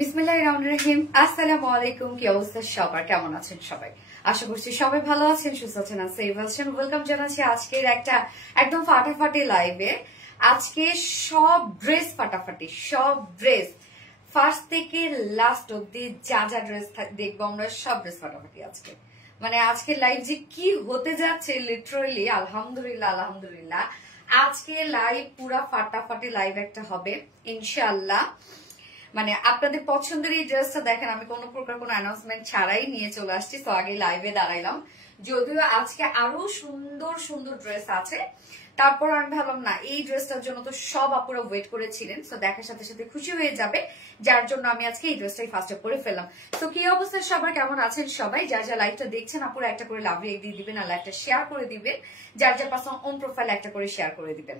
বিসমিল্লাহিররহমানিররহিম। আসসালামু আলাইকুম। কি অবস্থা সবার, কেমন আছেন সবাই? আশা করছি সবাই ভালো আছেন, সুস্থ আছেন, আর সেফ আছেন। ওয়েলকাম জানাচ্ছি আজকের একটা একদম ফাটাফাটি লাইভে। আজকে সব ড্রেস ফাটাফাটি, সব ড্রেস ফার্স্ট থেকে লাস্ট অব্দি যা যা ড্রেস দেখবো আমরা, সব ড্রেস ফাটাফাটি আজকে। মানে আজকে লাইভ যে কি হতে যাচ্ছে লিটারালি, আলহামদুলিল্লাহ আলহামদুলিল্লাহ। আজকে লাইভ পুরা ফাটাফাটি লাইভ একটা হবে ইনশাআল্লাহ। মানে আপনাদের পছন্দের এই ড্রেসটা দেখেন, আমি কোনো প্রকার কোনো অ্যানাউন্সমেন্ট ছাড়াই নিয়ে চলে আসছি। তো আগে লাইভে দাঁড়াইলাম, যদিও আজকে আরো সুন্দর সুন্দর ড্রেস আছে। তারপর আমি ভাবলাম না, এই ড্রেসটার জন্য তো সব আপুরা ওয়েট করেছিলেন, তো দেখার সাথে সাথে খুশি হয়ে যাবে, যার জন্য আমি আজকে এই ড্রেসটাই ফার্স্টে পরে ফেললাম। তো কি অবস্থা সবার, কেমন আছেন সবাই? যার যা লাইভটা দেখছেন আপুরা একটা করে লাভ রিয়েক্ট দিয়ে দিবেন, আর লাইভটা শেয়ার করে দিবেন। যার যা পার্সোনাল ওন প্রোফাইল একটা করে শেয়ার করে দিবেন।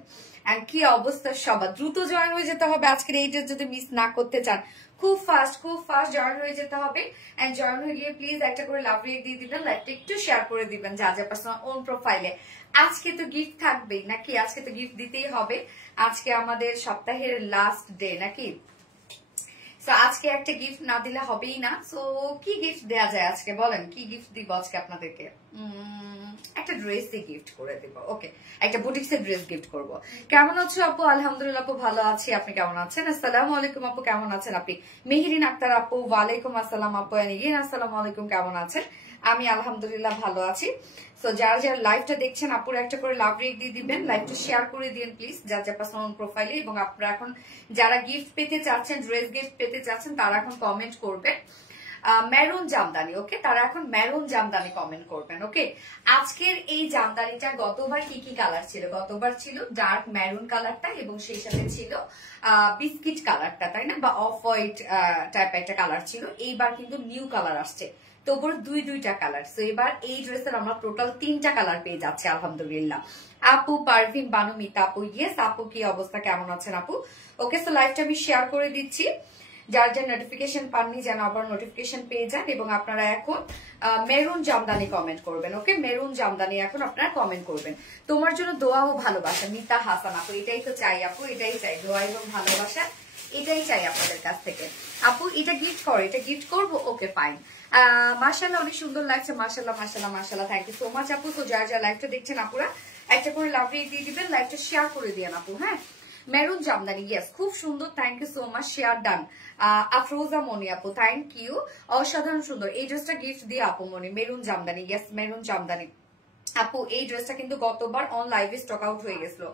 এন্ড কি অবস্থা সবার, দ্রুত জয়েন হয়ে যেতে হবে আজকের এই ড্রেস যদি মিস না করতে চান। খুব ফাস্ট জয়েন হয়ে যেতে হবে। এন্ড জয়েন হয়ে গিয়ে প্লিজ একটা করে লাভ রিয়েক্ট দিয়ে দিবেন, লাইভটা একটু শেয়ার করে দিবেন যা যা পার্সোনাল ওন প্রোফাইলে। আজকে তো গিফট থাকবেই নাকি, আজকে তো গিফট দিতেই হবে। আজকে আমাদের সপ্তাহের লাস্ট ডে নাকি, তো আজকে একটা গিফট না দিলে হবেই না। তো কি গিফট দেয়া যায় আজকে বলেন, কি গিফট দিব আজকে আপনাদেরকে? একটা ড্রেস গিফট করে দিব। ওকে, একটা বুটিক্সের ড্রেস গিফট করব। কেমন আছো আপু? আলহামদুলিল্লাহ আপু ভালো আছি, আপনি কেমন আছেন? আসসালামু আলাইকুম আপু, কেমন আছেন আপনি? মেহেরিন আক্তার আপু, ওয়ালাইকুম আসসালাম আপু। আসসালামু আলাইকুম, কেমন আছেন? আমি আলহামদুলিল্লাহ ভালো আছি। তো যারা যারা লাইভটা দেখছেন আপুরা একটা করে লাভ রিয়েক্ট দিয়ে দিবেন, লাইভটা শেয়ার করে দিন প্লিজ যার যার পার্সোনাল প্রোফাইলে। এবং আপনারা এখন যারা গিফট পেতে চাচ্ছেন, ড্রেস গিফট পেতে চাচ্ছেন, তারা এখন কমেন্ট করবেন মেরুন জামদানি। ওকে, তারা এখন মেরুন জামদানি কমেন্ট করবেন। ওকে, আজকের এই জামদানিটা গতবার কি কি কালার ছিল? গতবার ছিল ডার্ক মেরুন কালারটা এবং সেই সাথে ছিল বিস্কিট কালারটা, তাই না, বা অফ হোয়াইট টাইপ একটা কালার ছিল। এইবার কিন্তু নিউ কালার আসছে, তো ওপরে দুইটা কালার। তো এবার এই ড্রেসের আমরা টোটাল 3টা কালার পেয়ে যাচ্ছি আলহামদুলিল্লাহ। আপু পারভিন বানু মিতা আপু, ইয়েস আপু, কি অবস্থা, কেমন আছেন আপু? ওকে, তো লাইভটা আমি শেয়ার করে দিচ্ছি, যার যার নোটিফিকেশন পাননি যেন আবার নোটিফিকেশন পেয়ে যান। এবং আপনারা এখন মেরুন জামদানি কমেন্ট করবেন। ওকে, মেরুন জামদানি এখন আপনারা কমেন্ট করবেন। তোমার জন্য দোয়া ও ভালোবাসা, মিতা হাসান আপু। এটাই তো চাই আপু, এটাই চাই, দোয়া এবং ভালোবাসা এটাই চাই আপনাদের কাছ থেকে। আপু এটা গিফট করো, এটা গিফট করবো। ওকে ফাইন, মাশাআল্লাহ অনেক সুন্দর লাগছে, মাশাআল্লাহ মাশাআল্লাহ মাশাআল্লাহ, থ্যাংক ইউ সো মাচ আপু। তো যারা যারা লাইভটা দেখছেন আপুরা একটা করে লাভ রিয়েক্ট দিয়ে দিবেন, লাইভটা শেয়ার করে দিয়েন আপু। হ্যাঁ, মেরুন জামদানি, ইয়েস খুব সুন্দর, thank you so much, share done. Afroza Moni আপু, থ্যাংক ইউ, অসাধারণ সুন্দর। এই ড্রেসটা গিফট দিয়ে আপু মনি, maroon jamdani, yes maroon jamdani আপু। এই ড্রেসটা কিন্তু গতবার অন লাইভে স্টক আউট হয়ে গেছিল,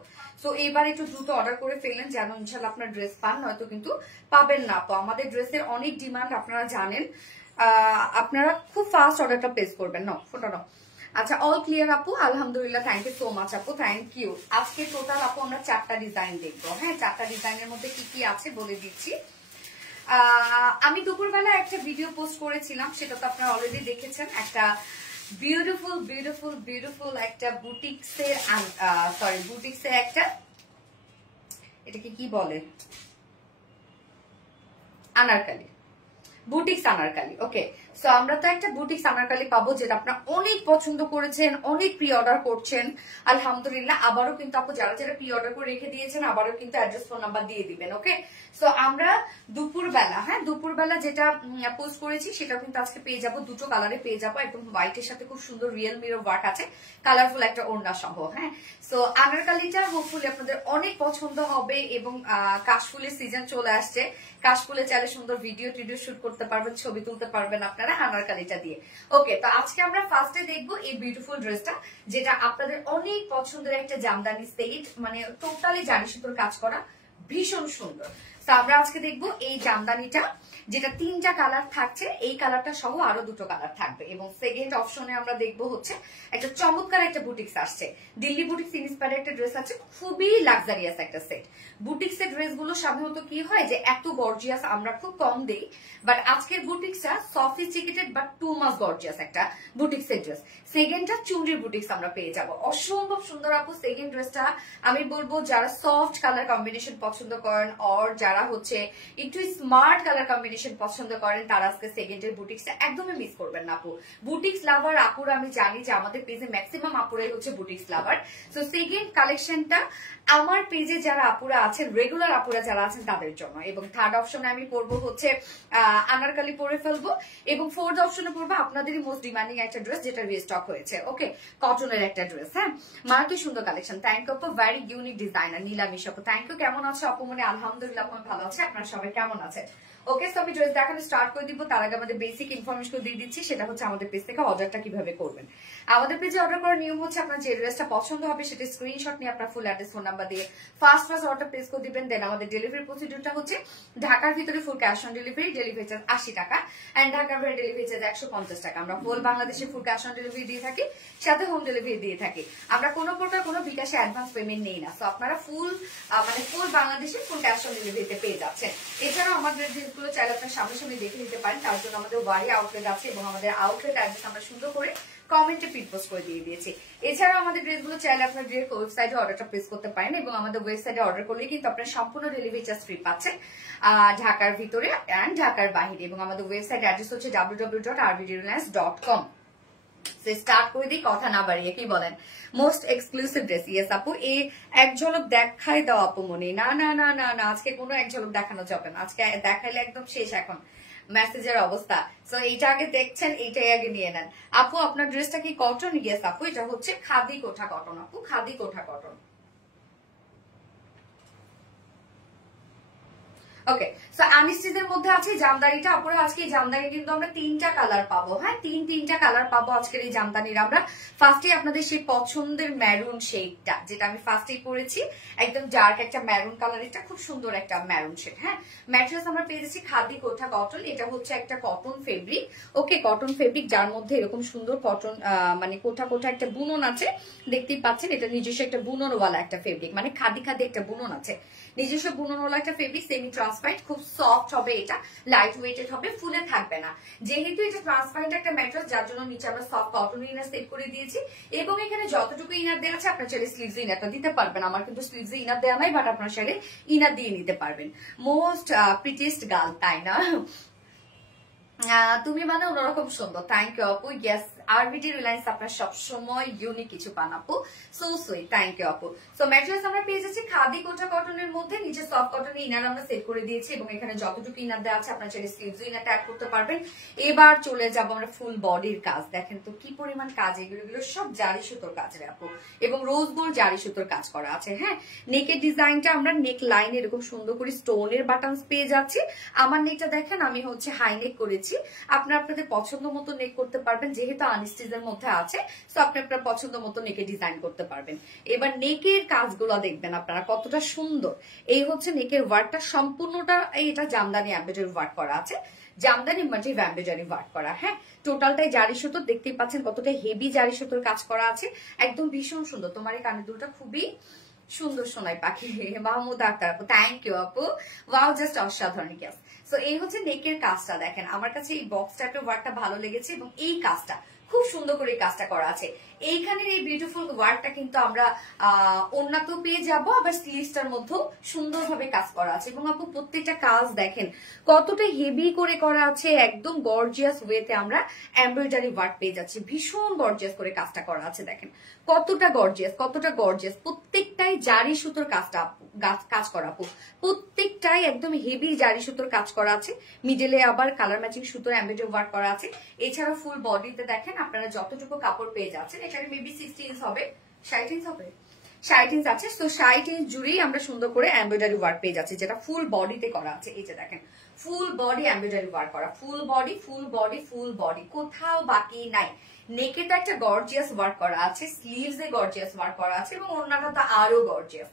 সো এইবার একটু দ্রুত অর্ডার করে ফেলেন যেন ইনশাল্লাহ আপনার ড্রেস পান, নয়তো কিন্তু পাবেন না আপু। আমাদের ড্রেসের অনেক ডিমান্ড আপনারা জানেন, আপনারা খুব ফাস্ট অর্ডারটা প্লেস করবেন। না ফোটানো, আচ্ছা অল ক্লিয়ার আপু, আলহামদুলিল্লাহ, থ্যাংক ইউ সো মাচ আপু, থ্যাংক ইউ। আজকে টোটাল আপু আমরা 4টা ডিজাইন দেখবো। হ্যাঁ, 4টা ডিজাইনের মধ্যে কি কি আছে বলে দিচ্ছি। আমি দুপুরবেলা একটা ভিডিও পোস্ট করেছিলাম, সেটা তো আপনারা অলরেডি দেখেছেন। একটা বিউটিফুল বিউটিফুল বিউটিফুল একটা বুটিক্সের বুটিক্সের একটা, এটাকে কি বলে, আনারকালি, বুটিক্স আনারকালি। ওকে, সো আমরা তো একটা বুটিক্স আনারকালি পাবো যেটা আপনারা অনেক পছন্দ করেছেন, অনেক প্রি অর্ডার করছেন আলহামদুলিল্লাহ। আবারও কিন্তু আপু যারা যারা প্রি অর্ডার করে রেখে দিয়েছেন আবারও কিন্তু অ্যাড্রেস ফোন নাম্বার দিয়ে দিবেন। ওকে, সো আমরা দুপুরবেলা, হ্যাঁ দুপুরবেলা যেটা পোস্ট করেছি সেটাও কিন্তু আজকে পেয়ে যাবো, দুটো কালারে পেয়ে যাবো। একদম হোয়াইটের সাথে খুব সুন্দর রিয়েল মিরর ওয়ার্ক আছে, কালারফুল একটা ওড়না সহ। হ্যাঁ, সো আনারকালিটা হোপফুলি আপনাদের অনেক পছন্দ হবে। এবং কাশফুলের সিজন চলে আসছে, কাশফুলে চাইলে সুন্দর ভিডিও টিডিও শুট করতে পারবেন, ছবি তুলতে পারবেন আপনারা আনারকালিটা দিয়ে। ওকে, তো আজকে আমরা ফার্স্টে দেখবো এই বিউটিফুল ড্রেসটা, যেটা আপনাদের অনেক পছন্দের একটা জামদানি সেট, মানে টোটালি জারি সুতোর কাজ করা, ভীষণ সুন্দর। তো আমরা আজকে দেখবো এই জামদানিটা, যেটা 3টা কালার থাকছে, এই কালারটা সহ আরো 2টো কালার থাকবে। এবং সেকেন্ড অপশনে আমরা দেখবো হচ্ছে একটা চমৎকার একটা বুটিক্স আসছে, দিল্লি বুটিক্স ইন্সপায়ার্ড একটা ড্রেস আছে, খুবই লাক্সারিয়াস একটা সেট। বুটিক্সের ড্রেস গুলো সাধারণত কি হয় যে এত গর্জিয়াস আমরা খুব কম দেই, বাট আজকের বুটিক্সটা sophisticated but too much gorgeous একটা বুটিক্সের ড্রেস। সেকেন্ডটা চুনরির বুটিক্স আমরা পেয়ে যাবো, অসম্ভব সুন্দর আপু। সেকেন্ড ড্রেসটা আমি বলবো যারা সফট কালার কম্বিনেশন পছন্দ করেন আর যারা হচ্ছে একটু স্মার্ট কালার কম্বিনেশন পছন্দ করেন, তারা আজকে সেকেন্ডের বুটিক্সটা একদমই মিস করবেন না আপু। বুটিক্স লাভার আপুরা আমি জানি যে আমাদের পেজে ম্যাক্সিমাম আপুরাই হচ্ছে বুটিক্স লাভার। সো সেকেন্ড কালেকশনটা আমার পেজে যারা আপুরা আছেন, রেগুলার আপুরা যারা আছেন তাদের জন্য। এবং থার্ড অপশনে আমি পরবো হচ্ছে আনারকালি পরে ফেলবো, এবং ফোর্থ অপশনে পরবো আপনাদেরই মোস্ট ডিমান্ডিং একটা ড্রেস যেটা রিস্টক হয়েছে, ওকে, কটনের একটা ড্রেস। হ্যাঁ, মার্কে সুন্দর কালেকশন। থ্যাংক ইউ আপু, ভেরি ইউনিক ডিজাইনার নীলামিশ আপু, থ্যাংক ইউ। কেমন আছো আপু? মনে আলহামদুলিল্লাহ আমি ভালো আছি, আপনারা সবাই কেমন আছেন? ওকে, সো আমি ড্রেস দেখানো স্টার্ট করে দিব। তার আগে আমাদের বেসিক ইনফরমেশন দিয়ে দিচ্ছি, সেটা হচ্ছে আমাদের পেজ থেকে অর্ডারটা কিভাবে করবেন। আমাদের পেজে অর্ডার করার নিয়ম হচ্ছে আপনার যে ড্রেসটা পছন্দ হবে সেটা স্ক্রিনশট নিয়ে আপনার ফুল অ্যাড্রেস ফোন নাম্বার দিয়ে ফার্স্ট অর্ডার প্লেস করে দিবেন। দেন আমাদের ডেলিভারি প্রসিডিউরটা হচ্ছে ঢাকার ভিতরে full cash on delivery, delivery charge 80 টাকা, এন্ড ঢাকার বাইরে ডেলিভারি চার্জ 150 টাকা। আমরা ফুল বাংলাদেশে ফুল ক্যাশ অন ডেলিভারি দিয়ে থাকি, সাথে হোম ডেলিভারি দিয়ে থাকি। আমরা কোনো প্রকার কোনো বিকাশে অ্যাডভান্স পেমেন্ট নেই না, সো আপনারা ফুল ফুল বাংলাদেশে ফুল ক্যাশ অন ডেলিভারিতে পেয়ে যাচ্ছেন। এছাড়াও আমাদের ড্রেসগুলো চাইলে আপনার সামনাসামনি দেখে নিতে পারেন, তার জন্য আমাদের ওয়ারি আউটলেট আছে এবং আমাদের আউটলেট অ্যাড্রেস আমরা সুন্দর করে কমেন্টে পিন পোস্ট করে দিয়ে দিয়েছি। এছাড়াও আমাদের ড্রেসগুলো চাইলে আপনার ডিরেক্ট ওয়েবসাইটে অর্ডারটা প্লেস করতে পারেন, এবং আমাদের ওয়েবসাইটে অর্ডার করলে কিন্তু আপনার সম্পূর্ণ ডেলিভারি চার্জ ফ্রি পাচ্ছেন ঢাকার ভিতরে এন্ড ঢাকার বাইরে। এবং আমাদের ওয়েবসাইট অ্যাড্রেস হচ্ছে www.rvdreliance.com। স্টার্ট করে দিই কথা না বাড়িয়ে, কি বলেন? Most exclusive dress. ইয়েস আপু, এই এক ঝলক দেখাই দাও আপু মনি। না না না না না, আজকে কোনো এক ঝলক দেখানো যাবে না, আজকে দেখাইলে একদম শেষ এখন মেসেজের অবস্থা। সো এইটা আগে দেখছেন, এইটাই আগে নিয়ে নেন। আপু আপনার ড্রেসটা কি কটন? ইয়েস আপু, এটা হচ্ছে খাদি কোঠা কটন আপু, খাদি কোঠা কটন। ওকে, সো আনিস্টিজের মধ্যে আছে জামদানিটা। আপুরা আজকে এই জামদানি কিন্তু আমরা 3টা কালার পাবো। হ্যাঁ, তিনটা কালার পাবো আজকের এই জামদানির। আমরা ফার্স্টে আপনাদের সেই পছন্দের ম্যারুন শেডটা, যেটা আমি ফার্স্টেই পরেছি, একদম ডার্ক একটা ম্যারুন কালার, এটা খুব সুন্দর একটা ম্যারুন শেড। হ্যাঁ, ম্যাটেরিয়ালস আমরা পেয়ে যাচ্ছি খাদি কোঠা কটন। এটা হচ্ছে একটা কটন ফেব্রিক, ওকে, কটন ফেব্রিক, যার মধ্যে এরকম সুন্দর কটন কোঠা কোঠা একটা বুনন আছে, দেখতেই পাচ্ছেন। এটা নিজস্ব একটা বুননওয়ালা একটা ফেব্রিক, মানে খাদি খাদি একটা বুনন আছে, নিজস্ব বুননওয়ালা একটা ফেব্রিক, সেমি ট্রান্সপারেন্ট, খুব সফট হবে, এটা লাইট ওয়েটেড হবে, ফুলে থাকবে না। যেহেতু এটা ট্রান্সপারেন্ট একটা ম্যাটেরিয়াল, যার জন্য নিচে আমরা সফট কটন ইনার সেট করে দিয়েছি। এবং এখানে যতটুকু ইনার দেওয়া আছে আপনার চাইলে স্লিভস ইনারটা দিতে পারবেন। আমার কিন্তু স্লিভস ইনার দেওয়া নাই, বাট আপনার চাইলে ইনার দিয়ে নিতে পারবেন। মোস্ট প্রিটিয়েস্ট গার্ল, তাই না? তুমি মানে অন্যরকম সুন্দর। থ্যাংক ইউ আপু। ইয়েস, আরবিডি রিলায়েন্স আপনার সবসময় ইউনিক কিছু পান আপু, সো সুইট, থ্যাংক ইউ আপু। সো ম্যাটেরিয়ালস আমরা পেয়ে যাচ্ছি খাদি কোঠা কটনের মধ্যে, নিচে সফট কটন ইনার আমরা সেট করে দিয়েছি, এবং এখানে যতটুকু ইনার দেওয়া আছে আপনার চাইলে স্লিভস ইনারটা অ্যাড করতে পারবেন। এবার চলে যাব আমরা ফুল বডির কাজ। দেখেন তো কি পরিমাণ কাজ, এগুলো সব জারি সুতোর কাজের আপু, এবং রোজ গোল্ড জারি সুতোর কাজ করা আছে। হ্যাঁ, নেকের ডিজাইনটা আমরা নেক লাইন এরকম সুন্দর করে স্টোনের বাটনস পেয়ে যাচ্ছি। আমার নেকটা দেখেন, আমি হচ্ছে হাই নেক করেছি, আপনারা আপনাদের পছন্দ মতো নেক করতে পারবেন, যেহেতু আনস্টিচের মধ্যে আছে, সো আপনি আপনার পছন্দ মতো নেকে ডিজাইন করতে পারবেন। এবার নেকের কাজগুলো দেখবেন আপনারা কতটা সুন্দর। এই হচ্ছে নেকের ওয়ার্কটা, সম্পূর্ণটা এটা জামদানি এমব্রয়ডারি ওয়ার্ক করা আছে, জামদানি মোটিভ এমব্রয়ডারি ওয়ার্ক করা। হ্যাঁ, টোটালটাই জারি সুতো, দেখতেই পাচ্ছেন কতটা হেভি জারি সুতোর কাজ করা আছে, একদম ভীষণ সুন্দর। তোমার এই কানের দুলটা খুবই সুন্দর সোনাই পাখি, মাহমুদ আক্তার আপু, থ্যাংক ইউ আপু, ওয়াও, জাস্ট অসাধারণ গ্যাস। সো এই হচ্ছে নেকের কাজটা, দেখেন আমার কাছে এই বক্স টাইপের ওয়ার্কটা ভালো লেগেছে, এবং এই কাজটা খুব সুন্দর করে কাজটা করা আছে। এইখানের এই বিউটিফুল ওয়ার্কটা কিন্তু আমরা ওন্নাতেও পেয়ে যাবো, আবার স্লিভসটার মধ্যেও সুন্দরভাবে কাজ করা আছে। এবং আপু প্রত্যেকটা কাজ দেখেন কতটা হেভি করে করা আছে, একদম গর্জিয়াস ওয়েতে আমরা এমব্রয়ডারি ওয়ার্ক পেয়ে যাচ্ছি, ভীষণ গর্জিয়াস করে কাজটা করা আছে। দেখেন কতটা গর্জিয়াস, কতটা গর্জিয়াস, প্রত্যেকটাই জারি সুতোর কাজটা কাজ করা আপু, প্রত্যেকটাই একদম হেভি জারি সুতোর কাজ করা আছে। মিডলে আবার কালার ম্যাচিং সুতোর এমব্রয়ডারি ওয়ার্ক করা আছে। এছাড়া ফুল বডিতে দেখেন আপনারা যতটুকু কাপড় পেয়ে যাচ্ছেন, এখানে মেবি 60 ইঞ্চ হবে, 60 ইঞ্চ হবে, 60 ইঞ্চ আছে। তো 60 ইঞ্চ জুড়েই আমরা সুন্দর করে এমব্রয়ডারি ওয়ার্ক পেয়ে যাচ্ছি, যেটা ফুল বডিতে করা আছে। এই যে দেখেন ফুল বডি এমব্রয়ডারি ওয়ার্ক করা, full body full body full body, কোথাও বাকি নাই। নেকে তো একটা গর্জিয়াস ওয়ার্ক করা আছে, স্লিভস এ গর্জিয়াস ওয়ার্ক করা আছে, এবং অন্যটা তো আরো গর্জিয়াস।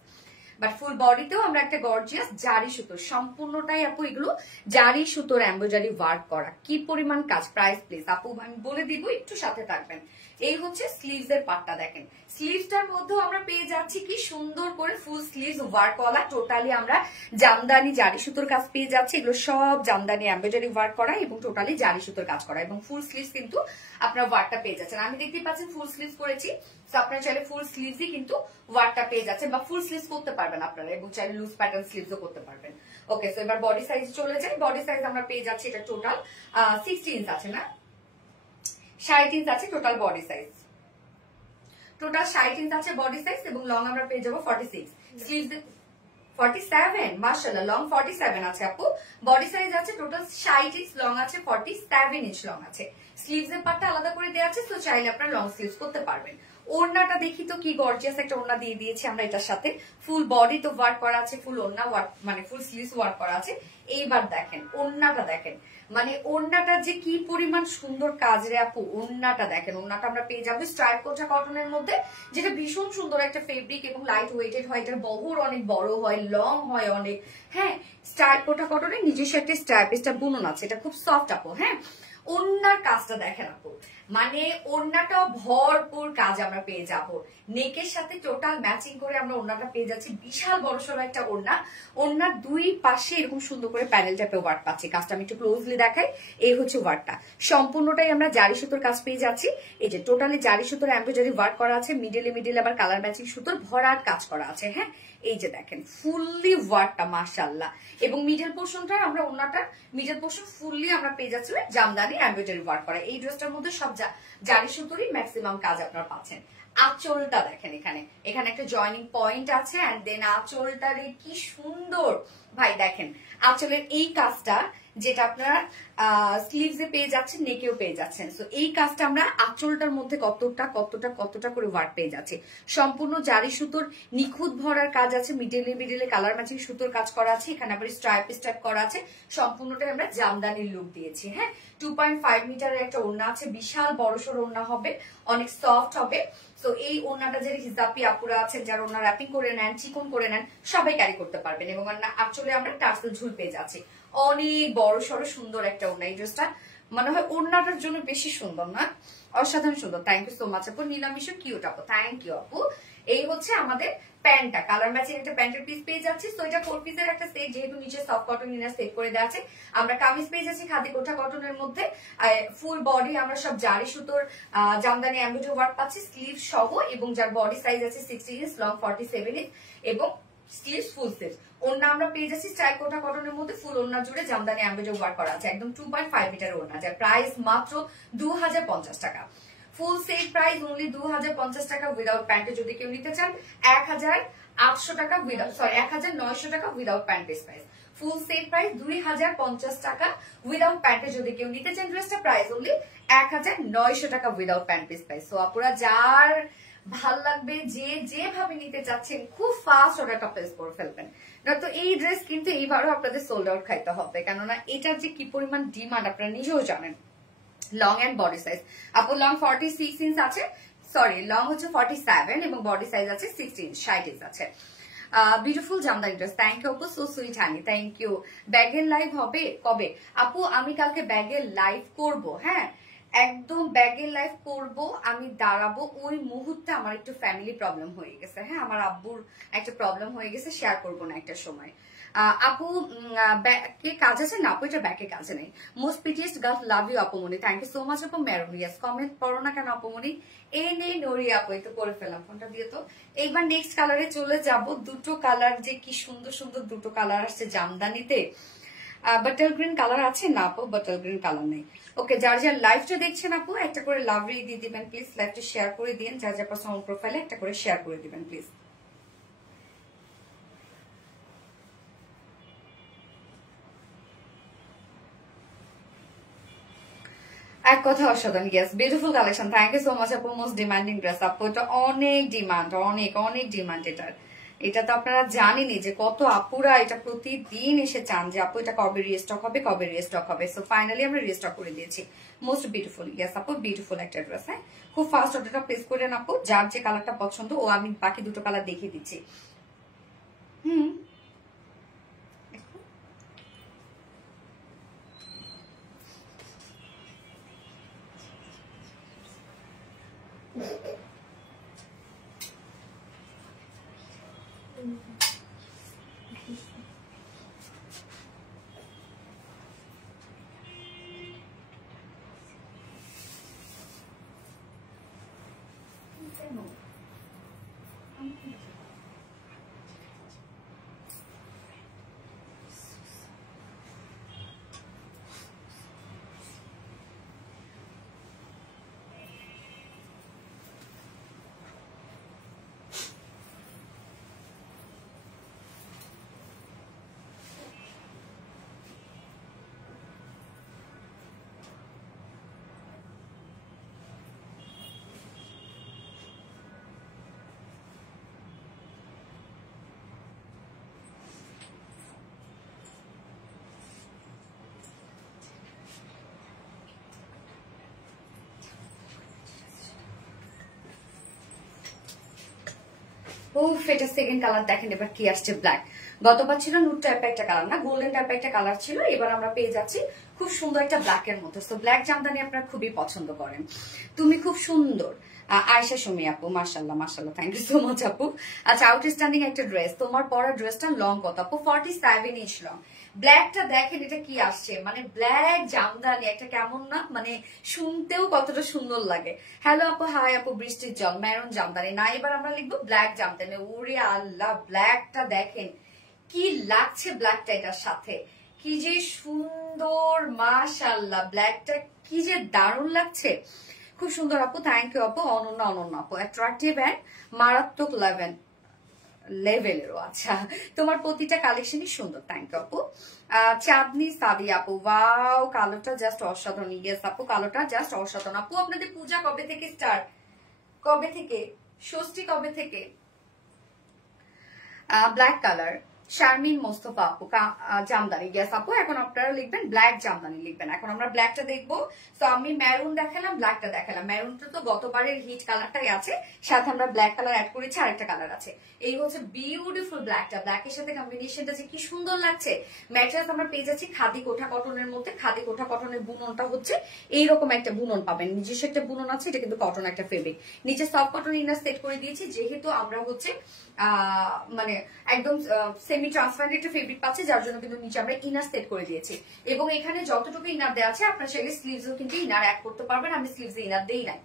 বাট ফুল বডিতেও আমরা একটা গর্জিয়াস জারি সুতোর, সম্পূর্ণটাই আপু এগুলো জারি সুতোর এমব্রয়ডারি ওয়ার্ক করা। কি পরিমাণ কাজ, প্রাইস প্লিজ আপু আমি বলে দিব, একটু সাথে থাকবেন। এই হচ্ছে স্লিভস এর পার্টটা, দেখেন স্লিভসটার মধ্যেও আমরা পেয়ে যাচ্ছি কি সুন্দর করে ফুল স্লিভস ওয়ার্ক ওয়ালা, টোটালি আমরা জামদানি জারি সুতোর কাজ পেয়ে যাচ্ছি। এগুলো সব জামদানি এমব্রয়ডারি ওয়ার্ক করা এবং টোটালি জারি সুতোর কাজ করা, এবং ফুল স্লিভস কিন্তু আপনার ওয়ার্কটা পেয়ে যাচ্ছেন। আমি দেখতে পাচ্ছেন ফুল স্লিভস করেছি, তো আপনারা চাইলে ফুল স্লিভসই কিন্তু ওয়ার্কটা পেয়ে যাচ্ছেন, বা ফুল স্লিভস করতে পারবেন আপনারা, এবং চাইলে লুজ প্যাটার্ন স্লিভসও করতে পারবেন। ওকে, সো এবার বডি সাইজ চলে যাই। বডি সাইজ আমরা পেয়ে যাচ্ছি, এটা টোটাল 60 ইঞ্চ আছে না, 60 ইঞ্চ আছে total body size, total 60 inch আছে বডি সাইজ, এবং লং আমরা পেয়ে যাবো 46। স্লিভস 47, মাশাআল্লাহ লং 47 আছে আপু। বডি সাইজ আছে টোটাল 60 ইঞ্চ, লং আছে 47 ইঞ্চ লং আছে। স্লিভস এর পার্টটা আলাদা করে দেওয়া আছে, তো চাইলে আপনারা লং স্লিভস করতে পারবেন। ওড়নাটা দেখি তো কি গর্জিয়াস একটা ওড়না দিয়ে দিয়েছি আমরা এটার সাথে, ফুল বডি তো ওয়ার্ক করা আছে, ফুল ওড়না ওয়ার্ক মানে ফুল স্লিভস ওয়ার্ক করা আছে। এইবার দেখেন ওড়নাটা, দেখেন মানে ওড়নাটা যে কি পরিমাণ সুন্দর কাজ রে আপু। ওড়নাটা দেখেন, ওড়নাটা আমরা পেয়ে যাবো স্ট্রাইপ কোটা কটনের মধ্যে, যেটা ভীষণ সুন্দর একটা ফেব্রিক এবং লাইট ওয়েটেড হয়, এটার বহর অনেক বড় হয়, লং হয় অনেক। হ্যাঁ, স্ট্রাইপ কোটা কটনের নিজস্ব একটা স্ট্রাইপেসটা বুনন আছে, এটা খুব সফট আপু। হ্যাঁ, ওড়নার কাজটা দেখেন আপু, মানে ওড়নাটা ভরপুর কাজ আমরা পেয়ে যাব, নেকের সাথে টোটাল ম্যাচিং করে আমরা ওড়নাটা পেয়ে যাচ্ছি। বিশাল বড়সড় একটা ওড়না, ওড়নার দুই পাশে এরকম সুন্দর করে প্যানেল টাইপের ওয়ার্ক পাচ্ছি। কাজটা আমি একটু ক্লোজলি দেখাই, এই হচ্ছে ওয়ার্কটা, সম্পূর্ণটাই আমরা জারি সুতোর কাজ পেয়ে যাচ্ছি। এই যে টোটালি জারি সুতোর এমব্রয়ডারি ওয়ার্ক করা আছে, মিডলে মিডলে আবার কালার ম্যাচিং সুতোর ভরাট কাজ করা আছে। হ্যাঁ, এই যে দেখেন ফুললি ওয়ার্কটা মাশাআল্লাহ, এবং মিডল পোর্শনটা আমরা ওড়নাটা মিডল পোর্শন ফুললি আমরা পেয়ে যাচ্ছি জামদানি এমব্রয়ডারি ওয়ার্ক করা। এই ড্রেসটার মধ্যে সব জারি সুতোরই ম্যাক্সিমাম কাজ আপনারা পাচ্ছেন। আঁচলটা দেখেন, এখানে এখানে একটা জয়েনিং পয়েন্ট আছে, এন্ড দেন আঁচলটারে কি সুন্দর ভাই দেখেন। আঁচলের এই কাজটা যেটা আপনারা স্লিভস এ পেয়ে যাচ্ছেন, নেকেও পেয়ে যাচ্ছেন, সো এই কাজটা আমরা আঁচলটার মধ্যে কতটা কতটা কতটা করে ওয়ার্ক পেয়ে যাচ্ছে। সম্পূর্ণ জারি সুতোর নিখুঁত ভরার কাজ আছে, মিডলে মিডলে কালার ম্যাচিং সুতোর কাজ করা আছে, এখানে আবার স্ট্রাইপ স্ট্রাইপ করা আছে, সম্পূর্ণটাই আমরা জামদানির লুক দিয়েছি। হ্যাঁ, 2.5 মিটারের একটা ওড়না আছে, বিশাল বড়সড় ওড়না হবে, অনেক সফট হবে। তো এই ওড়নাটা যে হিজাবি আপুরা আছেন যারা ওড়না র্যাপিং করে নেন, চিকন করে নেন, সবাই ক্যারি করতে পারবেন, এবং আসলে আমরা টার্সেল ঝুল পেয়ে যাচ্ছি। অনেক বড় সড়ো সুন্দর একটা ওড়না, এই ড্রেসটা মনে হয় ওড়নাটার জন্য বেশি সুন্দর না, অসাধারণ সুন্দর। থ্যাংক ইউ সো মাচ আপু, নীলামিশু কিউট আপু, থ্যাংক ইউ আপু। এই হচ্ছে আমাদের প্যান্টটা, কালার ম্যাচিং একটা প্যান্টের পিস পেয়ে যাচ্ছি। তো এটা 4 পিসের একটা সেট, যেহেতু নিচে সফট কটন ইনার সেট করে দেওয়া আছে। আমরা কামিজ পেয়ে যাচ্ছি খাদি কোটা কটনের মধ্যে, ফুল বডি আমরা সব জারি সুতোর জামদানি এমব্রয়ডারি ওয়ার্ক পাচ্ছি স্লিভ সহ, এবং যার বডি সাইজ আছে 60 ইঞ্চ, লং 47 ইঞ্চ, এবং স্লিভস ফুল স্লিভস। ওড়না আমরা পেয়ে যাচ্ছি স্ট্রাইপ কোটা কটনের মধ্যে, ফুল ওড়না জুড়ে জামদানি এমব্রয়ডারি ওয়ার্ক করা আছে, একদম 2.5 মিটার ওড়না, যার প্রাইস মাত্র 2050 টাকা। ফুল সেট প্রাইস অনলি 2050 টাকা উইদাউট প্যান্টে। যদি কেউ নিতে চান 1800 টাকা উইদাউট, সরি 1900 টাকা without pant price. Full set price 2050 টাকা উইদাউট প্যান্টে। যদি কেউ নিতে চান ড্রেসটা প্রাইস অনলি 1900 টাকা উইদাউট প্যান্ট প্রাইস। সো আপুরা যার ভাল লাগবে, যে যেভাবে নিতে চাচ্ছেন খুব ফাস্ট অর্ডারটা প্লেস করে ফেলবেন, নয়তো এই ড্রেস কিন্তু এইবারও আপনাদের সোল্ড আউট খাইতে হবে, কেননা এটার যে কি পরিমাণ ডিমান্ড আপনারা নিজেও জানেন। লং এন্ড বডি সাইজ আপু, লং 46 ইঞ্চ আছে, সরি লং হচ্ছে 47 এবং বডি সাইজ আছে 60 ইঞ্চ, 60 ইঞ্চ আছে। Beautiful jamdani dress, thank you আপু, so sweet honey, thank you. ব্যাগের লাইভ হবে কবে আপু? আমি কালকে ব্যাগের লাইভ করব, হ্যাঁ একদম ব্যাগের লাইভ করব, আমি দাঁড়াবো। ওই মুহূর্তে আমার একটু ফ্যামিলি প্রবলেম হয়ে গেছে, হ্যাঁ আমার আব্বুর একটা প্রবলেম হয়ে গেছে, শেয়ার করবো না একটা সময়। আপু ব্যাকে কাজ আছে না আপু? এটা ব্যাকে কাজে নেই। Most prettiest girl, love you আপুমনি, থ্যাংক ইউ সো মাচ আপু। মেরুন, ইয়েস কমেন্ট পড়ো না কেন আপুমনি? নেই নড়ি আপু, এই তো করে ফেলাম, ফোনটা দিয়ে তো। এইবার নেক্সট কালারে চলে যাব। দুটো কালার যে কি সুন্দর সুন্দর দুটো কালার আসছে জামদানিতে। বাটার গ্রিন কালার আছে না আপু? বাটার গ্রিন কালার নেই। ওকে, যার যার লাইভটা দেখছেন আপু একটা করে লাভ রি দিয়ে দিবেন প্লিজ, লাইভটা শেয়ার করে দিন, যার যার পার্সোনাল প্রোফাইলে একটা করে শেয়ার করে দিবেন প্লিজ। এক কথা অসাধারণ, yes beautiful collection, thank you so much আপু। মোস্ট ডিমান্ডিং ড্রেস আপু, এটা অনেক ডিমান্ড, অনেক অনেক ডিমান্ড এটার। এটা তো আপনারা জানেনই যে কত আপুরা এটা প্রতিদিন এসে চান যে আপু এটা কবে রিস্টক হবে, কবে রিস্টক হবে। সো ফাইনালি আমরা রিস্টক করে দিয়েছি। মোস্ট বিউটিফুল, ইয়েস আপু বিউটিফুল একটা ড্রেস। হ্যাঁ, খুব ফাস্ট অর্ডারটা প্লেস করেন আপু, যার যে কালারটা পছন্দ। ও আমি বাকি দুটো কালার দেখিয়ে দিচ্ছি। হুম, উফ, এটা সেকেন্ড কালার দেখেন এবার কি আসছে, ব্ল্যাক। গতবার ছিল নুট টাইপের একটা কালার, না গোল্ডেন টাইপের একটা কালার ছিল, এবার আমরা পেয়ে যাচ্ছি খুব সুন্দর একটা ব্ল্যাক এর মধ্যে। তো ব্ল্যাক জামদানি আপনারা খুবই পছন্দ করেন। তুমি খুব সুন্দর আয়েশা সুমি আপু, মাশাআল্লাহ মাশাআল্লাহ, থ্যাংক ইউ সো মাচ আপু। আচ্ছা, আউটস্ট্যান্ডিং একটা ড্রেস। তোমার পরা ড্রেসটা লং কত আপু? 47 ইঞ্চ লং। ব্ল্যাকটা দেখেন এটা কি আসছে, মানে ব্ল্যাক জামদানি একটা কেমন না, মানে শুনতেও কতটা সুন্দর লাগে। হ্যালো আপু, হাই আপু, বৃষ্টির জল, মেরুন জামদানি না, এবার আমরা লিখবো ব্ল্যাক জামদানি। ওরে আল্লাহ, ব্ল্যাকটা দেখেন কি লাগছে, ব্ল্যাকটা এটার সাথে কি যে সুন্দর, মাশাআল্লাহ, ব্ল্যাকটা কি যে দারুণ লাগছে, খুব সুন্দর আপু, থ্যাংক ইউ আপু। অনন্য অনন্য আপু, অ্যাট্রাকটিভ অ্যান্ড মারাত্মক লেভেলেরও। আচ্ছা, তোমার প্রতিটা কালেকশনই সুন্দর, থ্যাংক ইউ আপু। চাঁদনি সাদি আপু, ওয়াও, কালোটা জাস্ট অসাধারণ। ইয়েস আপু, কালোটা জাস্ট অসাধারণ আপু। আপনাদের পূজা কবে থেকে স্টার্ট, কবে থেকে, ষষ্ঠী কবে থেকে? ব্ল্যাক কালার, শারমিন মোস্তফা আপু, জামদানি। ইয়েস আপু, এখন আপনারা লিখবেন ব্ল্যাক জামদানি লিখবেন। এখন আমরা ব্ল্যাকটা দেখবো। তো আমি মেরুন দেখালাম, ব্ল্যাকটা দেখালাম। মেরুনটা তো গতবারের হিট কালারটাই আছে, সাথে আমরা ব্ল্যাক কালার অ্যাড করেছি, আরেকটা কালার আছে। এই হচ্ছে বিউটিফুল ব্ল্যাকটা, ব্ল্যাকের সাথে কম্বিনেশনটা যে কি সুন্দর লাগছে। ম্যাটেরিয়াল আমরা পেয়ে যাচ্ছি খাদি কোঠা কটনের মধ্যে। খাদি কোঠা কটনের বুননটা হচ্ছে এইরকম একটা বুনন পাবেন, নিজস্ব একটা বুনন আছে, এটা কিন্তু কটন একটা ফেব্রিক। নিচে সফট কটন ইনার সেট করে দিয়েছি, যেহেতু আমরা হচ্ছে মানে একদম সেমি ট্রান্সপারেন্ট একটা ফেব্রিক পাচ্ছি, যার জন্য কিন্তু নিচে আমরা ইনার সেট করে দিয়েছি। এবং এখানে যতটুকু ইনার দেওয়া আছে আপনার সেগুলো স্লিভসও কিন্তু ইনার অ্যাড করতে পারবেন, আমি স্লিভসে ইনার দেই নাই।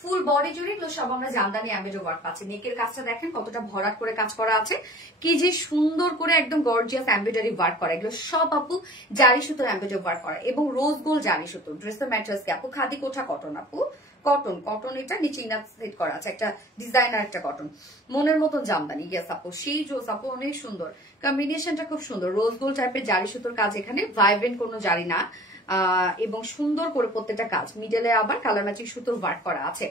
ফুল বডি জুড়ে এগুলো সব আমরা জামদানি এমব্রয়ডারি ওয়ার্ক পাচ্ছি। নেকের কাজটা দেখেন কতটা ভরাট করে কাজ করা আছে, কি যে সুন্দর করে একদম গর্জিয়াস এমব্রয়ডারি ওয়ার্ক করা। এগুলো সব আপু জারি সুতোর এমব্রয়ডারি ওয়ার্ক করা এবং রোজ গোল্ড জারি সুতো। ড্রেসের ম্যাটেরিয়ালস কি আপু? খাদি কোঠা কটন আপু, কটন। কটন এটা নিচে ইনার সেট করা আছে, একটা ডিজাইনার একটা কটন, মনের মতন জামদানি। ইয়েস আপু, সেই জোস আপু, অনেক সুন্দর কম্বিনেশনটা, খুব সুন্দর। রোজ গোল্ড টাইপের জারি সুতোর কাজ, এখানে ভাইব্রেন্ট কোনো জারি না, এবং সুন্দর করে প্রত্যেকটা কাজ। মিডলে আবার কালার ম্যাচিং সুতোর ওয়ার্ক করা আছে।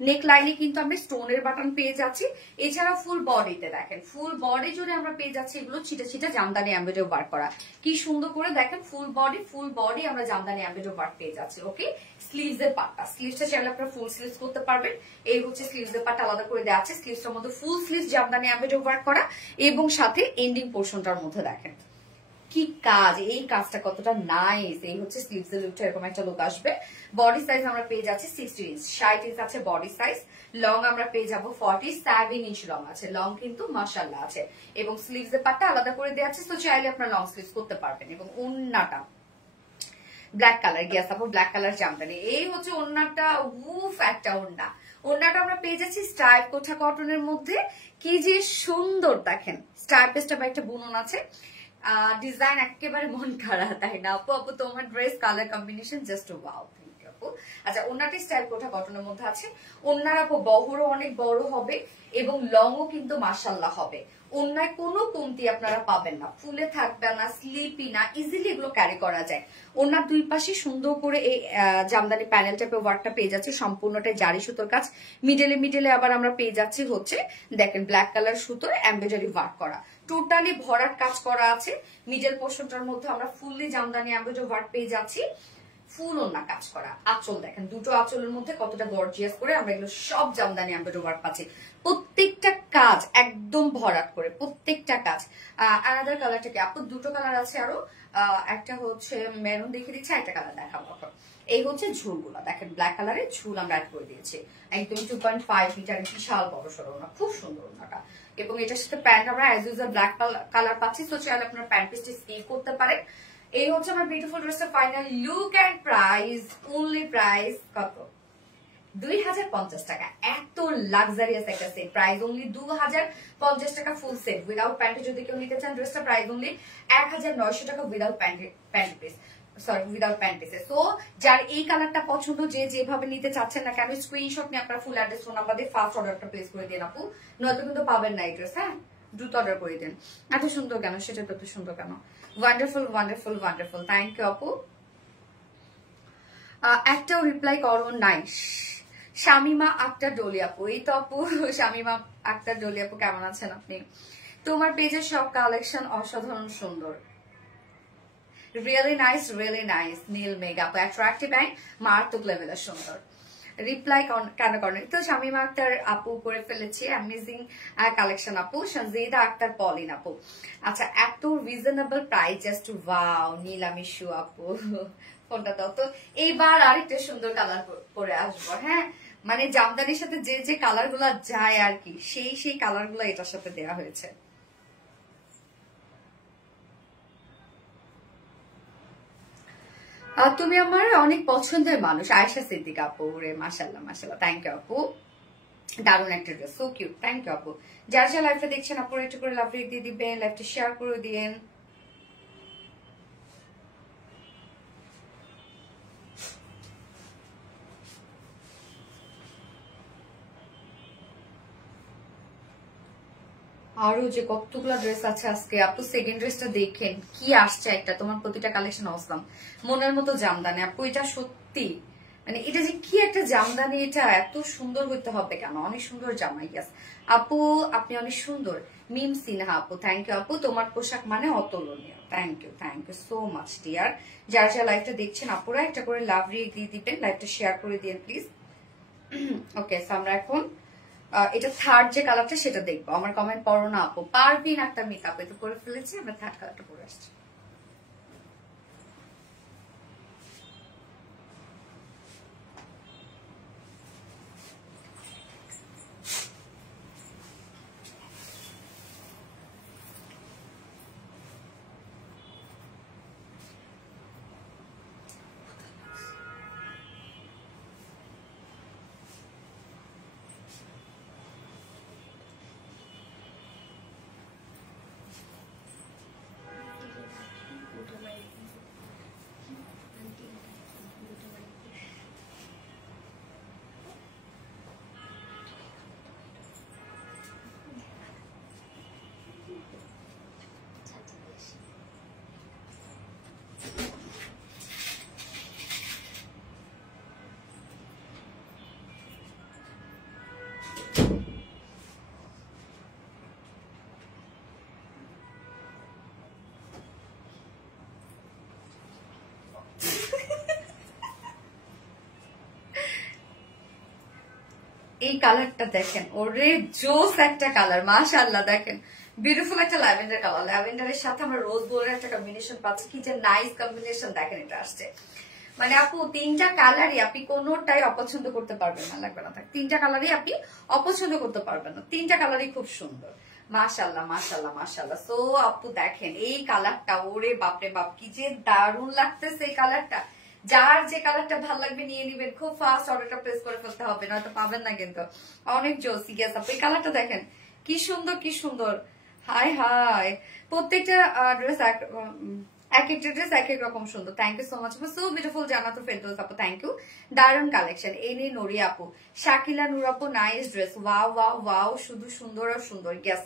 নেক লাইনে কিন্তু আমরা স্টোনের বাটন পেয়ে যাচ্ছি। এছাড়া ফুল বডিতে দেখেন, ফুল বডি জুড়ে আমরা পেয়ে যাচ্ছি এগুলো ছিটা ছিটা জামদানি এমব্রয়ডারি ওয়ার্ক করা। কি সুন্দর করে দেখেন, ফুল বডি আমরা জামদানি এমব্রয়ডারি ওয়ার্ক পেয়ে যাচ্ছি। ওকে, স্লিভস এর পার্টটা, স্লিভসটা চাইলে আপনারা ফুল স্লিভস করতে পারবেন। এই হচ্ছে স্লিভস এর পার্ট, আলাদা করে দেওয়া আছে। স্লিভসটার মধ্যে ফুল স্লিভস জামদানি এমব্রয়ডারি ওয়ার্ক করা, এবং সাথে এন্ডিং পোর্শনটার মধ্যে দেখেন কি কাজ, এই কাজটা কতটা নাইস। এই হচ্ছে স্লিভস এর লুকটা, এরকম একটা লুক আসবে। বডি সাইজ আমরা পেয়ে যাচ্ছি 60 ইঞ্চ, 60 ইঞ্চ আছে বডি সাইজ। লং আমরা পেয়ে যাবো 47 ইঞ্চ লং আছে, লং কিন্তু মাশাআল্লাহ আছে। এবং স্লিভস এর পার্টটা আলাদা করে দেওয়া আছে, তো চাইলে আপনারা লং স্লিভস করতে পারবেন। এবং ওন্নাটা ব্ল্যাক কালার, গিয়াস আপু, ব্ল্যাক কালার জামদানি। এই হচ্ছে ওন্নাটা, উফ একটা ওন্না। ওন্নাটা আমরা পেয়ে যাচ্ছি স্ট্রাইপ কোঠা কটনের মধ্যে, কি যে সুন্দর দেখেন। স্ট্রাইপ স্টাইপ একটা বুনন আছে, ডিজাইন একেবারে মন খারাপ, তাই না আপু? আপু তোমার dress colour combination just wow, thank you আপু। আচ্ছা, ওন্নাটি স্টাইল কোঠা কটনের মধ্যে আছে। ওন্নার আপু বহরও অনেক বড় হবে এবং লংও কিন্তু মাশাআল্লাহ হবে। ওন্নায় কোনো কমতি আপনারা পাবেন না, ফুলে থাকবে না, স্লিপি না, ইজিলি এগুলো ক্যারি করা যায়। ওন্নার দুই পাশে সুন্দর করে এই জামদানি প্যানেল টাইপের ওয়ার্কটা পেয়ে যাচ্ছি, সম্পূর্ণটাই জারি সুতোর কাজ। মিডলে আবার আমরা পেয়ে যাচ্ছি হচ্ছে দেখেন ব্ল্যাক কালার সুতোর এমব্রয়ডারি ওয়ার্ক করা, টোটালি ভরাট কাজ করা আছে। মিডল পোর্শনটার মধ্যে আমরা ফুললি জামদানি এমব্রয়ডারি ওয়ার্ক পেয়ে যাচ্ছি। ফুল ওন্না কাজ করা, আঁচল দেখেন দুটো আঁচলের মধ্যে কতটা গর্জিয়াস করে আমরা এগুলো সব জামদানি এমব্রয়ডারি ওয়ার্ক পাচ্ছি, প্রত্যেকটা কাজ একদম ভরাট করে, প্রত্যেকটা কাজ। আনাদার কালারটা কি আপু? দুটো কালার আছে আরো, একটা হচ্ছে মেরুন দেখে দিচ্ছে, একটা কালার দেখাবো এখন। এই হচ্ছে ঝুলগুলো দেখেন, ব্ল্যাক কালারের ঝুল আমরা অ্যাড করে দিয়েছি, একদম 2.5 মিটার বিশাল বড় সড়ো ওড়না, খুব সুন্দর ওড়নাটা। এবং এটার সাথে প্যান্ট আমরা অ্যাজ ইউজুয়াল ব্ল্যাক কালার পাচ্ছি, তো চাইলে আপনারা প্যান্ট পিসটি স্কিপ করতে পারেন। এই হচ্ছে আমার বিউটিফুল ড্রেসের final look and price. Only price কত? 2050 টাকা। এত লাক্সারিয়াস একটা সেট, প্রাইস অনলি 2050 টাকা ফুল সেট উইদাউট প্যান্টে। যদি কেউ নিতে চান ড্রেসটা প্রাইস অনলি 1900 টাকা without pant piece, sorry without pant পিসে। সো যার এই কালারটা পছন্দ, যে যেভাবে নিতে চাচ্ছেন না কেন, স্ক্রিনশট নিয়ে আপনার ফুল অ্যাড্রেস ফোন নাম্বার দিয়ে ফার্স্ট অর্ডারটা প্লেস করে দিন আপু, নয়তো কিন্তু পাবেন না এই ড্রেস। হ্যাঁ, দ্রুত অর্ডার করে দিন। এত সুন্দর কেন? সেটা তো এত সুন্দর কেন? Wonderful wonderful wonderful, thank you আপু। একটাও রিপ্লাই করো নাই। শামিমা আক্তার ডলি আপু, এই তো আপু শামিমা আক্তার ডলি আপু, কেমন আছেন আপনি? তোমার পেজের সব কালেকশন অসাধারণ সুন্দর, রিয়েলি নাইস। নীল মেঘ আপু অ্যাট্রাক্টিভ অ্যান্ড মারাত্মক লেভেলের সুন্দর। রিপ্লাই কেন করেন? তো শামিমা আক্তার আপু করে ফেলেছি, অ্যামেজিং কালেকশন আপু। সঞ্জিদা আক্তার পলিন আপু, আচ্ছা এত রিজনেবল প্রাইস, জাস্ট ওয়াও। নীলামিশু আপু ফোনটা দাও তো। এইবার আরেকটা সুন্দর কালার পরে আসবো। হ্যাঁ, মানে জামদানির সাথে যে যে কালার গুলা যায় আর কি, সেই কালার গুলা এটার সাথে দেওয়া হয়েছে। তুমি আমার অনেক পছন্দের মানুষ, আয়েশা সিদ্দিকা আপু। রে মাশাআল্লাহ মাশাআল্লাহ, থ্যাংক ইউ আপু, দারুণ একটা dress, so cute, thank you আপু। যারা যারা লাইভটা দেখছেন আপু একটু করে লাভ রেক দিয়ে দিবেন, লাইভটা শেয়ার করে দিয়েন। আরো যে কতগুলো ড্রেস আছে আজকে আপু, সেকেন্ড ড্রেসটা দেখেন কি আসছে একটা, তোমার প্রতিটা কালেকশন অসম, মনের মতো জামদানি আপু। এটা সত্যি মানে এটা যে কি একটা জামদানি, এটা এত সুন্দর হইতে হবে কেন? অনেক সুন্দর জামা। ইয়াস আপু, আপনি অনেক সুন্দর। মিম সিনহা আপু, থ্যাংক ইউ আপু, তোমার পোশাক মানে অতুলনীয়। Thank you so much dear. যারা যারা লাইভটা দেখছেন আপুরা একটা করে লাভ রিয়েক দিয়ে দিবেন, লাইভটা শেয়ার করে দিন প্লিজ। ওকে, আমরা এখন এটা থার্ড যে কালারটা সেটা দেখবো। আমার কমেন্ট পড়ো না আপু। পারভিন একটা মেকআপ এটা করে ফেলেছি, আমরা থার্ড কালারটা পরে আসছি। এই কালারটা দেখেন, ওরে জোস একটা কালার, মাশাআল্লাহ। দেখেন বিউটিফুল একটা ল্যাভেন্ডার কালার, ল্যাভেন্ডারের সাথে আমরা রোজ গোল্ডের একটা কম্বিনেশন পাচ্ছি, কি যে নাইস কম্বিনেশন। দেখেন এটা আসছে মানে আপু তিনটা কালারই আপনি কোনোটাই অপছন্দ করতে পারবেন না, লাগবে না থাক, তিনটা কালারই আপনি অপছন্দ করতে পারবেন না, তিনটা কালারই খুব সুন্দর। মাশাআল্লাহ মাশাআল্লাহ মাশাআল্লাহ। সো আপু দেখেন এই কালারটা, ওরে বাপরে বাপ কি যে দারুণ লাগতেছে এই কালারটা। যার যে কালারটা ভালো লাগবে নিয়ে নিবেন, খুব ফাস্ট অর্ডারটা প্লেস করে ফেলতে হবে, নয়তো পাবেন না কিন্তু। অনেক জোস। ইয়েস আপু, এই কালারটা দেখেন কি সুন্দর কি সুন্দর। হাই হাই, প্রত্যেকটা ড্রেস এক একটা ড্রেস এক এক রকম সুন্দর। থ্যাংক ইউ সো মাচ আপু, সো বিউটিফুল জান্নাতুল ফেরদৌস আপু, থ্যাংক ইউ। দারুণ কালেকশন। এই নিয়ে নরি আপু, শাকিলা নূর আপু, nice dress, wow wow wow, শুধু সুন্দর আর সুন্দর। ইয়েস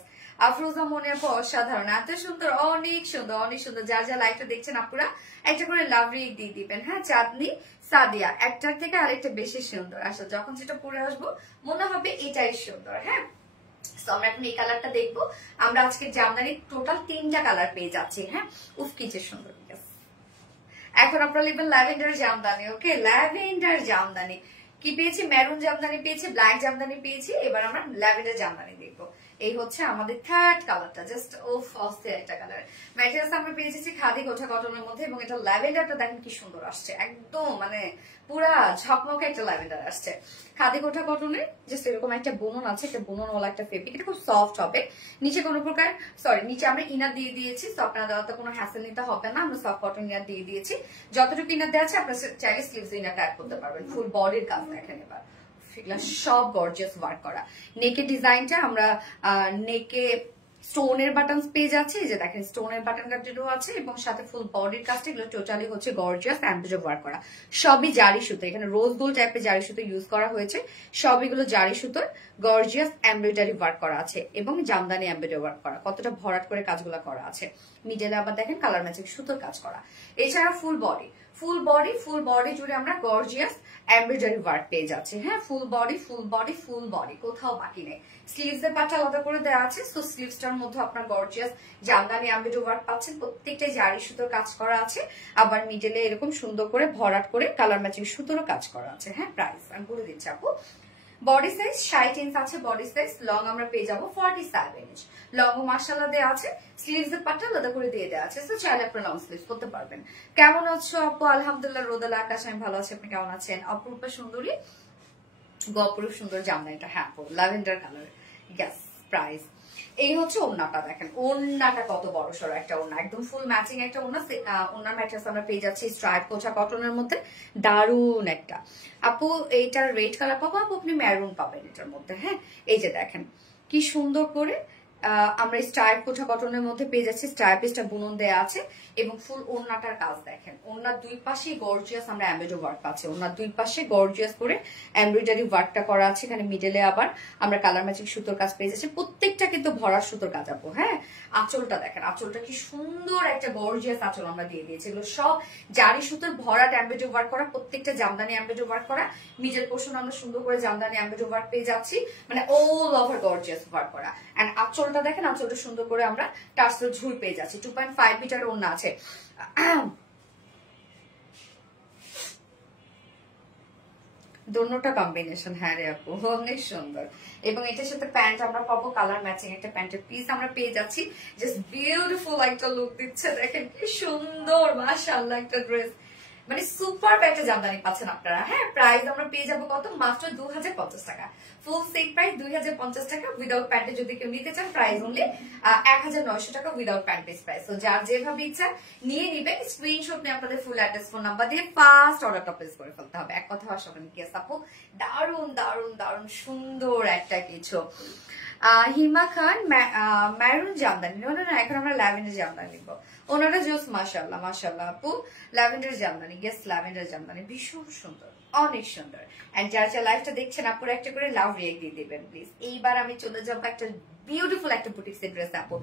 আফরোজা মনে আপু, অসাধারণ, এত সুন্দর, অনেক সুন্দর অনেক সুন্দর। যার যা লাইভটা দেখছেন আপুরা একটা করে লাভ রিক দিয়ে দিবেন। হ্যাঁ, চাঁদনি সাদিয়া, একটার থেকে আরেকটা বেশি সুন্দর। আসলে যখন যেটা পরে আসবো মনে হবে এটাই সুন্দর। হ্যাঁ, আমরা এখন এই কালারটা দেখবো। আমরা আজকে জামদানি টোটাল 3টা কালার পেয়ে যাচ্ছি। হ্যাঁ, উফ কি যে সুন্দর। এখন আপনারা লিখবেন ল্যাভেন্ডার জামদানি। ওকে, ল্যাভেন্ডার জামদানি কি পেয়েছি? মেরুন জামদানি পেয়েছি, ব্ল্যাক জামদানি পেয়েছি, এবার আমরা ল্যাভেন্ডার জামদানি দেখবো। এই হচ্ছে আমাদের থার্ড কালারটা, জাস্ট ওফ অস্থির একটা কালার। ম্যাটেরিয়ালস আমরা পেয়েছি খাদি গোটা কটনের মধ্যে, এবং এটা ল্যাভেন্ডারটা দেখেন কি সুন্দর আসছে, একদম মানে পুরা ঝকমকে একটা ল্যাভেন্ডার আসছে। খাদি গোটা কটনের জাস্ট এরকম একটা বুনন আছে, একটা বুননওয়ালা একটা ফেব্রিক, এটা খুব সফট হবে। নিচে কোনো প্রকার নিচে আমরা ইনার দিয়ে দিয়েছি, তো আপনারা দেওয়াতে কোনো হ্যাসেল নিতে হবে না, আমরা সফট কটন ইনার দিয়ে দিয়েছি। যতটুকু ইনার দেওয়া আছে আপনারা চাইলে স্লিভস ইনারটা অ্যাড করতে পারবেন। ফুল বডির কাজ দেখেন এবার, সব গর্জিয়াস ওয়ার্ক করা। নেকের ডিজাইনটা আমরা নেকে স্টোনের বাটন পেয়ে যাচ্ছে, এই যে দেখেন স্টোনের বাটন কাটেরও আছে, এবং সাথে ফুল বডির কাজটা এগুলো টোটালি হচ্ছে গর্জিয়াস এমব্রয়ডারি ওয়ার্ক করা। সবই জারি সুতো, এখানে রোজ গোল্ড টাইপের জারি সুতো ইউজ করা হয়েছে, সবইগুলো জারি সুতোর গর্জিয়াস এমব্রয়ডারি ওয়ার্ক করা আছে, এবং জামদানি এমব্রয়ডারি ওয়ার্ক করা, কতটা ভরাট করে কাজগুলো করা আছে। মিডলে আবার দেখেন কালার ম্যাচিং সুতোর কাজ করা। এছাড়া ফুল বডি জুড়ে আমরা গর্জিয়াস এমব্রয়ডারি ওয়ার্ক পেয়ে যাচ্ছে। হ্যাঁ, ফুল বডি কোথাও বাকি নেই। স্লিভস এর পাটা আলাদা করে দেওয়া আছে, সো স্লিভসটার মধ্যে আপনার গর্জিয়াস জামদানি এমব্রয়ডারি ওয়ার্ক পাচ্ছেন, প্রত্যেকটাই জারি সুতোর কাজ করা আছে। আবার মিডলে এরকম সুন্দর করে ভরাট করে কালার ম্যাচিং সুতোরও কাজ করা আছে। হ্যাঁ, প্রাইস আমি বলে দিচ্ছি আপু। বডি সাইজ 60 ইঞ্চ আছে, বডি সাইজ লং আমরা পেয়ে যাবো 47 ইঞ্চ। লং ও মাশাআল্লাহ দেওয়া আছে, স্লিভস এর পাটটা আলাদা করে দিয়ে দেওয়া আছে, তো চাইলে আপনারা লং স্লিভস করতে পারবেন। কেমন আছো আপু? আলহামদুলিল্লাহ, রোদেলা আকাশ আমি ভালো আছি, আপনি কেমন আছেন? অপরূপা সুন্দরী গপুরুপ সুন্দর জামদানিটা, হ্যাঁ আপু ল্যাভেন্ডার কালার। Gas price. এই হচ্ছে ওড়নাটা, দেখেন ওড়নাটা কত বড় সড়ো একটা ওড়না, একদম ফুল ম্যাচিং একটা ওড়না। ওড়নার ম্যাটেরিয়ালস আমরা পেয়ে যাচ্ছি স্ট্রাইপ কোচা কটনের মধ্যে, দারুন একটা। আপু এইটার রেড কালার পাবো, আপু আপনি মেরুন পাবেন এটার মধ্যে। হ্যাঁ, এই যে দেখেন কি সুন্দর করে আমরা স্ট্রাইপ কোচা কটনের মধ্যে পেয়ে যাচ্ছি, স্ট্রাইপিসটা বুনন দেয়া আছে, এবং ফুল ওড়নাটার কাজ দেখেন, ওড়নার দুই পাশে গর্জিয়াস আমরা এমব্রয়ডারি ওয়ার্ক পাচ্ছি, ওড়নার দুই পাশে গর্জিয়াস করে এমব্রয়ডারি ওয়ার্কটা করা আছে। এখানে মিডলে আবার আমরা কালার ম্যাচিং সুতোর কাজ পেয়ে যাচ্ছি, প্রত্যেকটা কিন্তু ভরা সুতোর কাজ আপু। হ্যাঁ, আঁচলটা দেখেন, আঁচলটা কি সুন্দর একটা গর্জিয়াস আঁচল আমরা দিয়ে দিয়েছি, এগুলো সব জারি সুতোর ভরাট এমব্রয়ডারি ওয়ার্ক করা, প্রত্যেকটা জামদানি এমব্রয়ডারি ওয়ার্ক করা। মিডল পোর্শন আমরা সুন্দর করে জামদানি এমব্রয়ডারি ওয়ার্ক পেয়ে যাচ্ছি, মানে অল ওভার গর্জিয়াস ওয়ার্ক করা। এন্ড আঁচলটা দেখেন, আঁচলটা সুন্দর করে আমরা টার্সেল ঝুল পেয়ে যাচ্ছি। 2.5 মিটার ওড়না আছে। দোনোটা কম্বিনেশন, হ্যাঁ রে আপু অনেক সুন্দর। এবং এটার সাথে প্যান্ট আমরা পাবো কালার ম্যাচিং একটা প্যান্টের পিস আমরা পেয়ে যাচ্ছি, জাস্ট বিউটিফুল একটা লুক দিচ্ছে, দেখেন কি সুন্দর মাশাআল্লাহ একটা ড্রেস, মানে সুপার একটা জামদানি পাচ্ছেন আপনারা। হ্যাঁ, প্রাইস আমরা পেয়ে যাবো কত? মাত্র 2050 টাকা। ফুল সেট প্রাইস 2050 টাকা, উইদাউট প্যান্টে যদি কেউ নিতে চান প্রাইস অনলি 1900 টাকা উইদাউট প্যান্ট পিস প্রাইস। তো যার যেভাবে ইচ্ছা নিয়ে নিবেন, স্ক্রিনশট নিয়ে আপনাদের ফুল অ্যাড্রেস ফোন নাম্বার দিয়ে ফার্স্ট অর্ডারটা প্লেস করে ফেলতে হবে। এক কথা আসলে গেস আপু, দারুন দারুন দারুন সুন্দর একটা কিছু। হিমা খান মেরুন জামদানি, না এখন আমরা ল্যাভেন্ডার জামদানি নিব। ওনারা জোস মাশাআল্লাহ মাশাআল্লাহ আপু, lavender Jamdani, guess lavender Jamdani ভীষণ সুন্দর, অনেক সুন্দর। এন্ড যারা যারা লাইভটা দেখছেন আপুর একটা করে লাভ রিয়েক্ট দিয়ে দিবেন প্লিজ। এইবার আমি চলে যাবো একটা বিউটিফুল একটা বুটিক্সের ড্রেস আপু,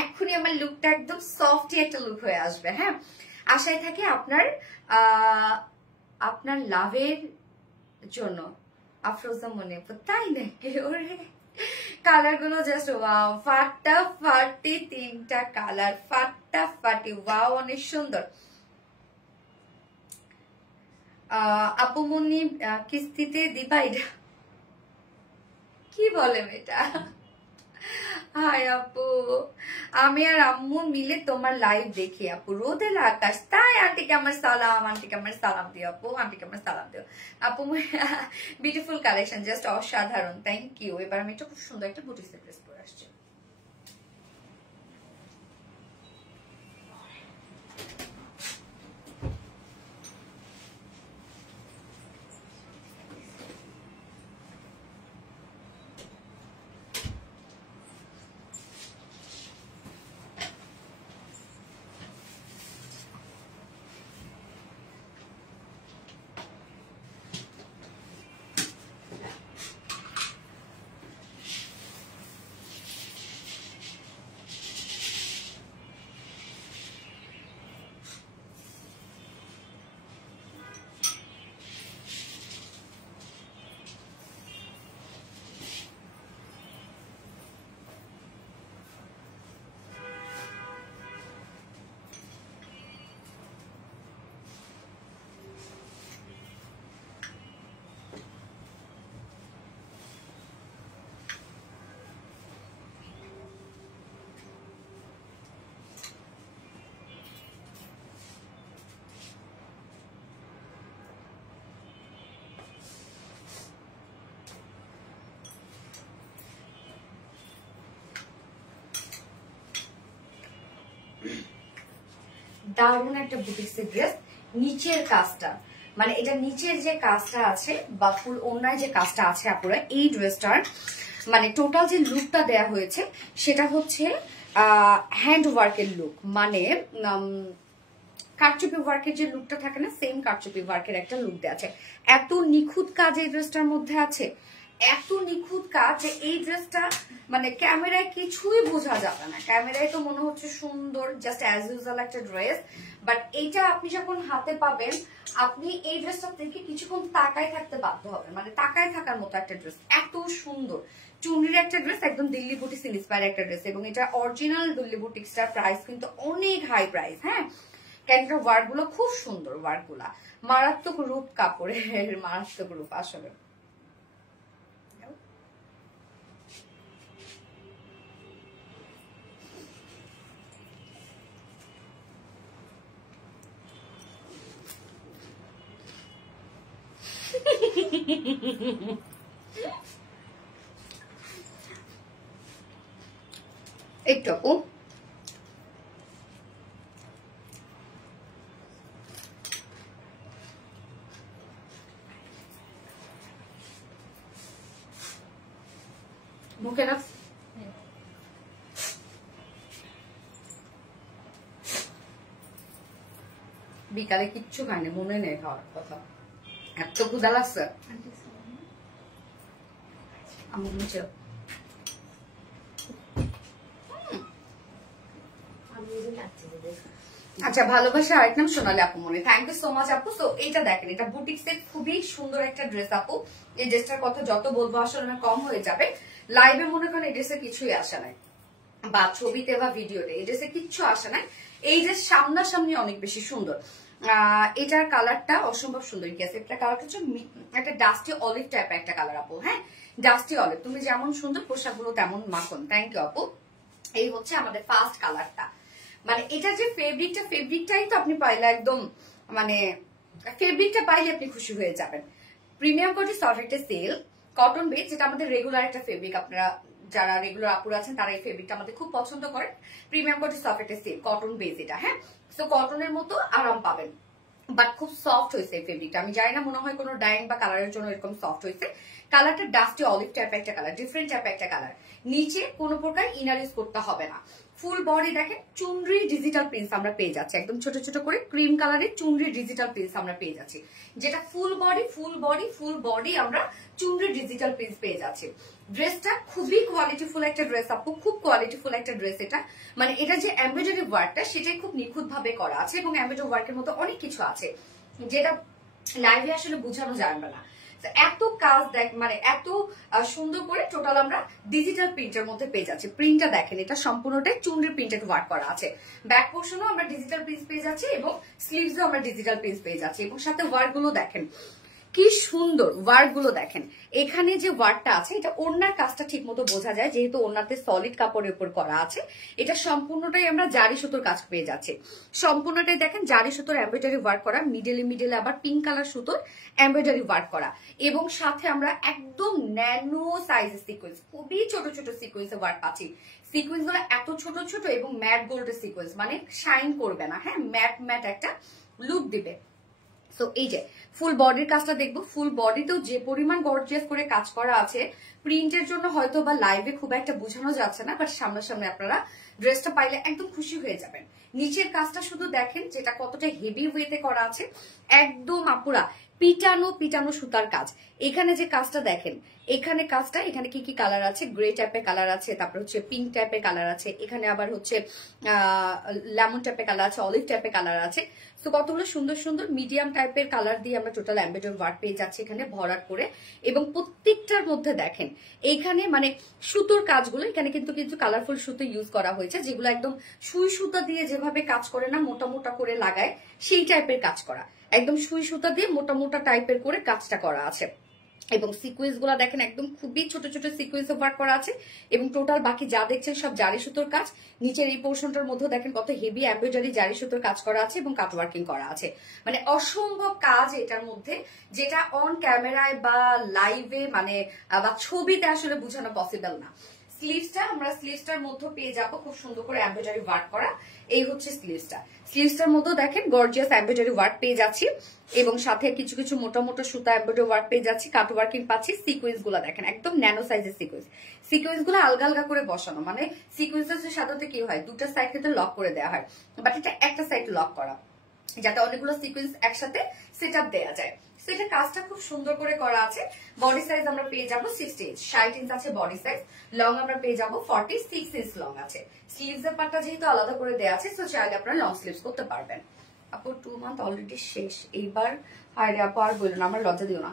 এক্ষুনি আমার লুকটা একদম সফটি একটা লুক হয়ে আসবে। হ্যাঁ, আশায় থাকি আপনার লাভের জন্য। আফরোজা মনে তাই নাকি? ওরে কালার গুলো জাস্ট ওয়াও, ফাটাফাটি তিনটা কালার, ফাটাফাটি ওয়াও, অনেক সুন্দর। আপুমনি কিস্তিতে দিবা? এটা কি বলে এটা? হাই আপু, আমি আর আম্মু মিলে তোমার লাইভ দেখি আপু, রোদেলা আকাশ। তাই? আন্টিকে আমার সালাম, আন্টিকে আমার সালাম দিও আপু, আন্টিকে আমার সালাম দিও আপু। বিউটিফুল কালেকশন, জাস্ট অসাধারণ, থ্যাংক ইউ। এবার আমি একটা খুব সুন্দর একটা বুটিক্সের ড্রেস পরে আসছি। দারুণ একটা বুটিক্সের ড্রেস। নিচের কাজটা মানে এটা নিচের যে কাজটা আছে বা ফুল ওড়নায় যে কাজটা আছে আপুরা, এই ড্রেসটার মানে টোটাল যে লুকটা দেয়া হয়েছে সেটা হচ্ছে হ্যান্ড ওয়ার্কের লুক, মানে কারচুপি ওয়ার্কের যে লুকটা থাকে না, সেম কারচুপি ওয়ার্কের একটা লুক দেওয়া আছে। এত নিখুঁত কাজ এই ড্রেসটার মধ্যে আছে, এত নিখুঁত কাজ যে এই ড্রেসটা মানে ক্যামেরায় কিছুই বোঝা যাবে না। ক্যামেরায় তো মনে হচ্ছে সুন্দর, জাস্ট অ্যাজ ইউজুয়াল একটা ড্রেস, বাট এইটা আপনি যখন হাতে পাবেন আপনি এই ড্রেসটা থেকে কিছুক্ষণ তাকায় থাকতে বাধ্য হবেন, মানে তাকায় থাকার মতো একটা ড্রেস, এত সুন্দর চুনরির একটা ড্রেস, একদম দিল্লি বুটিক্স ইন্সপায়ার একটা ড্রেস। এবং এটা অরিজিনাল দিল্লি বুটিক্সটার প্রাইস কিন্তু অনেক হাই প্রাইস। হ্যাঁ, কেন ওয়ার্ক গুলো খুব সুন্দর, ওয়ার্ক গুলা মারাত্মক রূপ কাপড়ের, মারাত্মক রূপ আসলে। একটু আপু মুখে রাখ। বিকালে কিচ্ছু খাইনি, মনে নেই খাওয়ার কথা, এত ক্ষুধা লাগছে। আচ্ছা, ভালোবাসা আরেক নাম সোনালি আপু মনে, থ্যাংক ইউ সো মাচ আপু। সো এটা দেখেন, এটা বুটিক্স এর খুবই সুন্দর একটা ড্রেস আপু। এই ড্রেসটার কথা যত বলবো আসলে না কম হয়ে যাবে। লাইভে মনে করেন এই ড্রেসে কিছুই আসে নাই, বা ছবিতে বা ভিডিওতে এই ড্রেসে কিচ্ছু আসে নাই। এই ড্রেস সামনাসামনি অনেক বেশি সুন্দর। এটার কালারটা অসম্ভব সুন্দর। কি আছে এটা কালারটা হচ্ছে একটা ডাস্টি অলিভ টাইপের একটা কালার আপু। হ্যাঁ, ডাস্টি অলিভ, তুমি যেমন সুন্দর পোশাকগুলো তেমন মাখন। থ্যাংক ইউ আপু। এই হচ্ছে আমাদের ফার্স্ট কালারটা। মানে এটা যে ফেব্রিকটাই তো আপনি পাইলে একদম, মানে ফেব্রিকটা পাইলে আপনি খুশি হয়ে যাবেন। প্রিমিয়াম কোটি সফট একটা সেল কটন বেস, যেটা আমাদের রেগুলার একটা ফেব্রিক। আপনারা যারা রেগুলার আপুরা আছেন তারা এই ফেব্রিকটা আমাদের খুব পছন্দ করেন। প্রিমিয়াম কোটি সফট একটা সেল কটন বেস এটা। হ্যাঁ, তো কটনের মতো আরাম পাবেন, বাট খুব সফট হয়েছে এই ফেব্রিকটা। আমি জানি না, মনে হয় কোনো ডাইং বা কালারের জন্য এরকম সফট হয়েছে। কালারটা ডাস্টি অলিভ টাইপের একটা কালার, ডিফারেন্ট টাইপের একটা কালার। নিচে কোনো প্রকার ইনার ইউজ করতে হবে না। ফুল বডি দেখেন চুনরি ডিজিটাল প্রিন্টস আমরা পেয়ে যাচ্ছি, একদম ছোট ছোট করে ক্রিম কালারের চুনরি ডিজিটাল প্রিন্টস আমরা পেয়ে যাচ্ছি, যেটা ফুল বডি আমরা চুনরি ডিজিটাল প্রিন্টস পেয়ে যাচ্ছি। ড্রেসটা খুবই কোয়ালিটিফুল একটা ড্রেস আপু, খুব কোয়ালিটিফুল একটা ড্রেস এটা। মানে এটা যে এমব্রয়ডারি ওয়ার্কটা সেটাই খুব নিখুঁত ভাবে করা আছে, এবং এমব্রয়ডারি ওয়ার্কের মতো অনেক কিছু আছে যেটা লাইভে আসলে বোঝানো যাবে না। এত কাজ দেখ, মানে এত সুন্দর করে টোটাল আমরা ডিজিটাল প্রিন্টের মধ্যে পেয়ে যাচ্ছি। প্রিন্টটা দেখেন, এটা সম্পূর্ণটাই চুনরির প্রিন্টেড ওয়ার্ক করা আছে। ব্যাক পোর্শনও আমরা ডিজিটাল প্রিন্ট পেয়ে যাচ্ছি, এবং স্লিভসও আমরা ডিজিটাল প্রিন্ট পেয়ে যাচ্ছি, এবং সাথে ওয়ার্ক গুলো দেখেন কি সুন্দর। ওয়ার্ক গুলো দেখেন, এখানে যে ওয়ার্কটা আছে এটা ওড়নার কাজটা ঠিক মতো বোঝা যায়, যেহেতু ওড়নাতে সলিড কাপড়ের উপর করা আছে। এটা সম্পূর্ণটাই আমরা জারি সুতোর কাজ পেয়ে যাচ্ছি। সম্পূর্ণটাই দেখেন জারি সুতোর এমব্রয়ডারি ওয়ার্ক করা, মিডলে আবার পিঙ্ক কালার সুতোর এমব্রয়ডারি ওয়ার্ক করা, এবং সাথে আমরা একদম ন্যানো সাইজের সিকোয়েন্স, খুবই ছোট ছোট সিকোয়েন্সে ওয়ার্ক পাচ্ছি। সিকোয়েন্স গুলো এত ছোট ছোট এবং ম্যাট গোল্ডের সিকোয়েন্স, মানে শাইন করবে না। হ্যাঁ, ম্যাট একটা লুক দিবে। সো এই যে ফুল বডির কাজটা দেখবো, ফুল বডিতেও যে পরিমাণ গর্জিয়াস করে কাজ করা আছে, প্রিন্টের জন্য হয়তো বা লাইভে খুব একটা বোঝানো যাচ্ছে না, বাট সামনাসামনি আপনারা ড্রেসটা পাইলে একদম খুশি হয়ে যাবেন। নিচের কাজটা শুধু দেখেন যেটা কতটা হেভি ওয়েতে করা আছে, একদম আপুরা পিটানো সুতার কাজ। এখানে যে কাজটা দেখেন, এখানে কাজটা, এখানে কি কি কালার আছে, গ্রে টাইপের কালার আছে, তারপর হচ্ছে পিঙ্ক টাইপের কালার আছে, এখানে আবার হচ্ছে লেমন টাইপের কালার আছে, অলিভ টাইপের কালার আছে। তো কতগুলো সুন্দর সুন্দর মিডিয়াম টাইপের কালার দিয়ে আমরা টোটাল এমব্রয়ডারি ওয়ার্ক পেয়ে যাচ্ছি এখানে ভরাট করে। এবং প্রত্যেকটার মধ্যে দেখেন এইখানে মানে সুতোর কাজগুলো, এখানে কিন্তু কালারফুল সুতো ইউজ করা হয়েছে, যেগুলো একদম সুই সুতা দিয়ে যেভাবে কাজ করে না, মোটা মোটা করে লাগায়, সেই টাইপের কাজ করা। একদম সুই সুতা দিয়ে মোটা মোটা টাইপের করে কাজটা করা আছে। এবং সিকোয়েন্স গুলা দেখেন একদম খুবই ছোট ছোট সিকোয়েন্স ওয়ার্ক করা আছে, এবং টোটাল বাকি যা দেখছেন সব জারি সুতোর কাজ। নিচের এই পোর্শনটার মধ্যে দেখেন কত হেভি এমব্রয়ডারি জারি সুতোর কাজ করা আছে এবং কাট ওয়ার্কিং করা আছে। মানে অসম্ভব কাজ এটার মধ্যে, যেটা অন ক্যামেরায় বা লাইভে মানে বা ছবিতে আসলে বোঝানো পসিবল না। স্লিভসটা আমরা স্লিভসটার মধ্যে পেয়ে যাবো খুব সুন্দর করে এমব্রয়ডারি ওয়ার্ক করা। এই হচ্ছে স্লিভসটা। স্লিভসটার মধ্যে দেখেন গর্জিয়াস এমব্রয়ডারি ওয়ার্ক পেয়ে যাচ্ছি এবং সাথে কিছু কিছু মোটা মোটা সুতা এমব্রয়ডারি ওয়ার্ক পেয়ে যাচ্ছি, কাট ওয়ার্কিং পাচ্ছি। সিকোয়েন্স গুলো দেখেন একদম ন্যানো সাইজের সিকোয়েন্স। সিকোয়েন্স গুলো আলগা আলগা করে বসানো, মানে সিকোয়েন্সের সাধারণত কি হয় দুটো সাইড থেকে লক করে দেওয়া হয়, বাট এটা একটা সাইড লক করা যাতে অনেকগুলো সিকোয়েন্স একসাথে সেট আপ দেওয়া যায়। সেটা কাজটা খুব সুন্দর করে করা আছে। বডি সাইজ আমরা পেয়ে যাবো 60 ইঞ্চ, 60 ইঞ্চ আছে বডি সাইজ। লং আমরা পেয়ে যাবো 46 ইঞ্চ লং আছে। স্লিভস এর পার্টটা যেহেতু আলাদা করে দেওয়া আছে, সো চাইলে আপনারা লং স্লিভস করতে পারবেন। আপু 2 মান্থ অলরেডি শেষ, এইবার হায় রে আপু আর বললো না, আমার লজ্জা দিও না।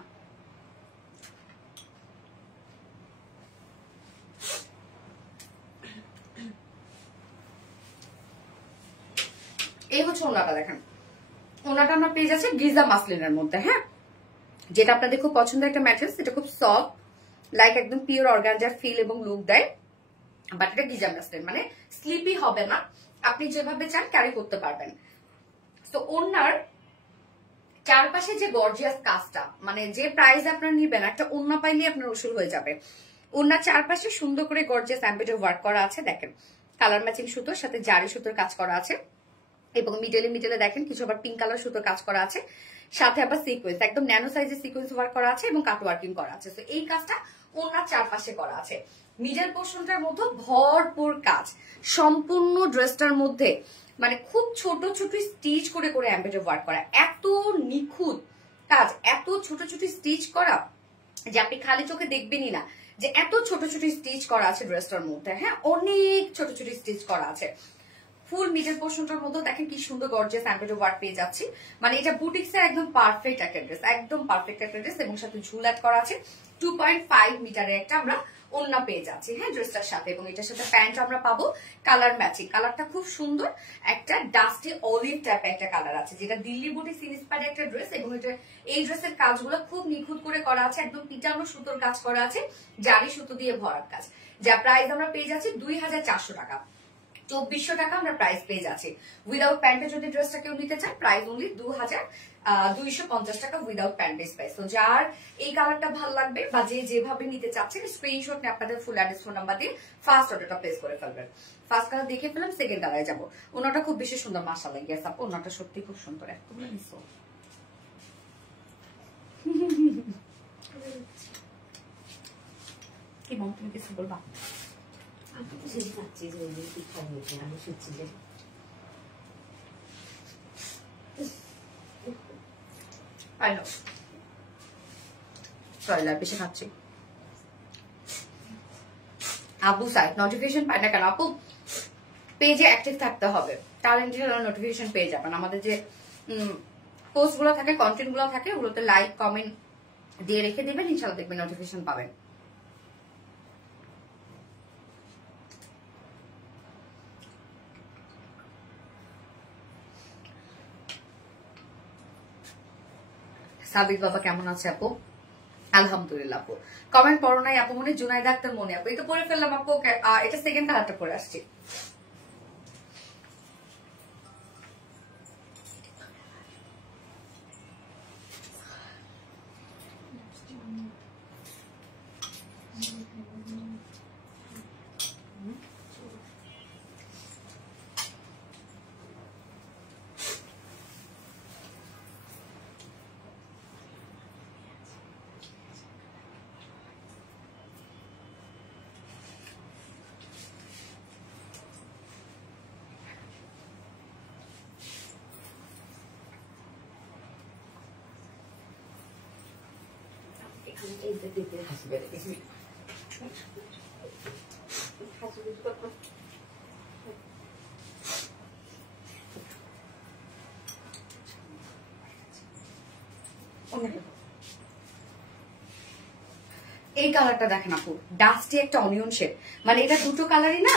এই হচ্ছে ওনাটা দেখেন, ওনাটা আমরা পেয়ে যাচ্ছি গিজা মাসলিনের মধ্যে, হ্যাঁ, যেটা আপনাদের খুব পছন্দের একটা ম্যাটেরিয়াল। এটা খুব সফট, লাইক একদম পিওর অর্গানজার ফিল এবং লুক দেয়, বাট এটা গিজা মাসলিন, মানে স্লিপি হবে না, আপনি যেভাবে চান ক্যারি করতে পারবেন। তো ওনার চারপাশে যে গর্জিয়াস কাজটা, মানে যে প্রাইস আপনারা নিবেন একটা ওন্না পাইলে আপনার উসুল হয়ে যাবে। ওনার চারপাশে সুন্দর করে গর্জিয়াস এমব্রয়ডারি ওয়ার্ক করা আছে, দেখেন কালার ম্যাচিং সুতোর সাথে জারি সুতোর কাজ করা আছে এবং মিডলে দেখেন কিছু আবার পিঙ্ক কালার সুতোর কাজ করা আছে, সাথে আবার সিকোয়েন্স একদম ন্যানো সাইজের সিকোয়েন্স ওয়ার্ক করা আছে এবং কাট ওয়ার্কিং করা আছে। তো এই কাজটা ওনার চারপাশে করা আছে। মিডল পোর্শনটার মধ্যে ভরপুর কাজ, সম্পূর্ণ ড্রেসটার মধ্যে মানে খুব ছোট ছোট স্টিচ করে করে এমব্রয়ডারি ওয়ার্ক করা, এত নিখুঁত কাজ, এত ছোট ছোট স্টিচ করা যে আপনি খালি চোখে দেখবেনই না যে এত ছোট ছোট স্টিচ করা আছে ড্রেসটার মধ্যে। হ্যাঁ, অনেক ছোট ছোট স্টিচ করা আছে। ফুল মিডল পোর্শনটার মধ্যে দেখেন কি সুন্দর গর্জিয়াস এমব্রয়ডারি ওয়ার্ক পেয়ে যাচ্ছি, মানে এটা বুটিক্স এর একদম পারফেক্ট একটা ড্রেস, একদম পারফেক্ট একটা ড্রেস এবং সাথে ঝুল অ্যাড করা আছে। 2.5 মিটারের একটা আমরা ওন্না পেয়ে যাচ্ছি, হ্যাঁ, ড্রেসটার সাথে। এবং এটার সাথে প্যান্ট আমরা পাবো কালার ম্যাচিং, কালারটা খুব সুন্দর, একটা ডাস্টি অলিভ টাইপের একটা কালার আছে, যেটা দিল্লি বুটিক্স ইন্সপায়ার্ড একটা ড্রেস। এবং এটা এই ড্রেসের কাজগুলো খুব নিখুঁত করে করা আছে, একদম পিটানো সুতোর কাজ করা আছে, জারি সুতো দিয়ে ভরার কাজ। যা প্রাইস আমরা পেয়ে যাচ্ছি 2400 টাকা, 2400 টাকা আমরা প্রাইস পেয়ে যাচ্ছি। উইদাউট প্যান্টে যদি ড্রেসটা কেউ নিতে চান প্রাইস অনলি 2250 টাকা উইদাউট প্যান্ট প্রাইস। তো যার এই কালারটা ভালো লাগবে বা যে যেভাবে নিতে চাচ্ছেন স্ক্রিনশট নিয়ে আপনাদের ফুল অ্যাড্রেস ফোন নাম্বার দিয়ে ফার্স্ট অর্ডারটা প্লেস করে ফেলবেন। ফার্স্ট কালার দেখে ফেলাম, সেকেন্ড কালারে যাবো। ওনাটা খুব বেশি সুন্দর, মাশাআল্লাহ গেস আপু ওনাটা সত্যি খুব সুন্দর, এতগুলো নিছো কি মন, তুমি কিছু বলবা? আমি তো সেই খাচ্ছি যে ওই দিন পিঠা হয়েছে, আমি শুচ্ছি যে বেশি খাচ্ছি। আপু সাইট নোটিফিকেশন পায় না কেন? আপু পেজে অ্যাক্টিভ থাকতে হবে, ট্যালেন্টেড নোটিফিকেশন পেয়ে যাবেন। আমাদের যে পোস্ট গুলো থাকে, কন্টেন্ট গুলো থাকে, ওগুলোতে লাইক কমেন্ট দিয়ে রেখে দেবেন, ইনশাআল্লাহ দেখবেন নোটিফিকেশন পাবেন। সাবিক বাবা কেমন আছে আপু? আলহামদুলিল্লাহ আপু। কমেন্ট পড়ো নাই আপু, মনে জুনাইদা আক্তার মনে আপু, এটা পরে ফেললাম আপু। এটা সেকেন্ড কালারটা পরে আসছি। এখানে এইটা দেখতে হাসি বেড়ে গেছি। এই কালারটা দেখেন আপু, ডাস্টি একটা অনিয়ন শেড, মানে এটা দুটো কালারই না,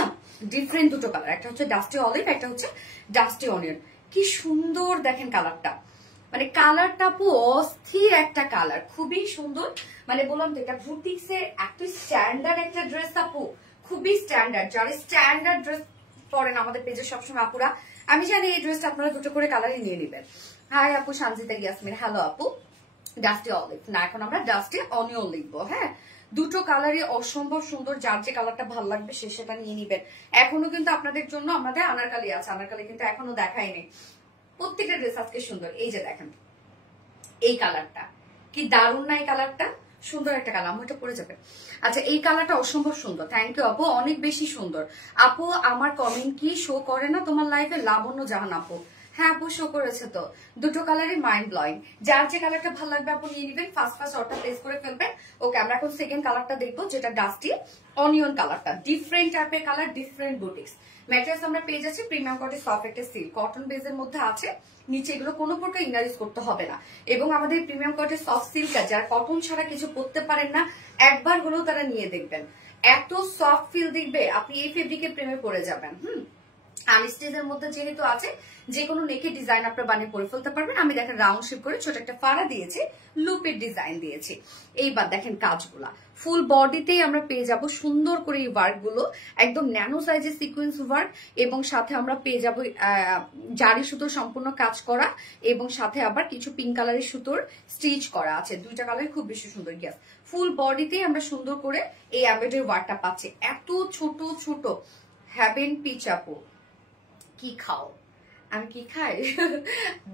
ডিফারেন্ট দুটো কালার, একটা হচ্ছে ডাস্টি অলিভ, একটা হচ্ছে ডাস্টি অনিয়ন। কি সুন্দর দেখেন কালারটা, মানে কালারটা আপু অস্থির একটা কালার, খুবই সুন্দর। মানে বললাম তো এটা বুটিক্সের এত স্ট্যান্ডার্ড একটা ড্রেস আপু, খুবই স্ট্যান্ডার্ড। যারা স্ট্যান্ডার্ড ড্রেস পরেন আমাদের পেজে সবসময় আপুরা, আমি জানি এই ড্রেসটা আপনারা দুটো করে কালারই নিয়ে নেবেন। হাই আপু সানজিতা ইয়াসমিন, হ্যালো আপু। ডাস্টি অলিভ না, এখন আমরা ডাস্টি অনিয়ন লিখবো। হ্যাঁ, দুটো কালারই অসম্ভব সুন্দর, যার যে কালারটা ভালো লাগবে সে সেটা নিয়ে নিবেন। এখনো কিন্তু আপনাদের জন্য আমাদের আনারকালি আছে, আনারকালি কিন্তু এখনো দেখায়নি। প্রত্যেকটা ড্রেস আজকে সুন্দর। এই যে দেখেন এই কালারটা কি দারুণ না, এই কালারটা সুন্দর একটা কালার, আমার এটা পরে যাবে। আচ্ছা, এই কালারটা অসম্ভব সুন্দর, থ্যাংক ইউ আপু, অনেক বেশি সুন্দর। আপু আমার কমেন্ট কি শো করে না তোমার লাইভে? লাবণ্য জাহান আপু, হ্যাঁ আপু শো করেছে তো। দুটো কালারই মাইন্ড ব্লোয়িং, যার যে কালারটা ভালো লাগবে আপু নিয়ে নিবেন, ফার্স্ট অর্ডার প্লেস করে ফেলবেন। ওকে, আমরা এখন সেকেন্ড কালারটা দেখবো, যেটা ডাস্টি অনিয়ন কালারটা, ডিফারেন্ট টাইপের কালার, ডিফারেন্ট বুটিক্স। ম্যাটেরিয়ালস আমরা পেয়ে যাচ্ছি প্রিমিয়াম কোয়ালিটি সফট একটা সিল্ক কটন বেজের মধ্যে আছে। নিচে এগুলো কোনো প্রকার ইনার ইউজ করতে হবে না, এবং আমাদের প্রিমিয়াম কোয়ালিটি সফট সিল্ক যারা কটন ছাড়া কিছু পরতে পারেন না, একবার হলেও তারা নিয়ে দেখবেন, এত সফট ফিল দিবে, আপনি এই ফেব্রিকের প্রেমে পড়ে যাবেন। আনস্টিচের মধ্যে যেহেতু আছে, যে কোনো নেকে ডিজাইন আপনারা বানিয়ে পরে ফেলতে পারবেন। আমি দেখেন রাউন্ড শেপ করে ছোট একটা ফাড়া দিয়েছি, লুপের ডিজাইন দিয়েছি। এইবার দেখেন কাজগুলা ফুল বডিতেই আমরা পেয়ে যাব সুন্দর করে এই ওয়ার্ক গুলো, একদম ন্যানো সাইজের সিকোয়েন্স ওয়ার্ক, এবং সাথে আমরা পেয়ে যাব জারি সুতোর সম্পূর্ণ কাজ করা, এবং সাথে আবার কিছু পিঙ্ক কালারের সুতোর স্টিচ করা আছে। দুইটা কালার খুব বেশি সুন্দর। গ্যাস ফুল বডিতেই আমরা সুন্দর করে এই এমব্রয়ডারি ওয়ার্কটা পাচ্ছি। এত ছোট ছোট হ্যাভেন পিচ আপু, কি খাও? আমি কি খাই?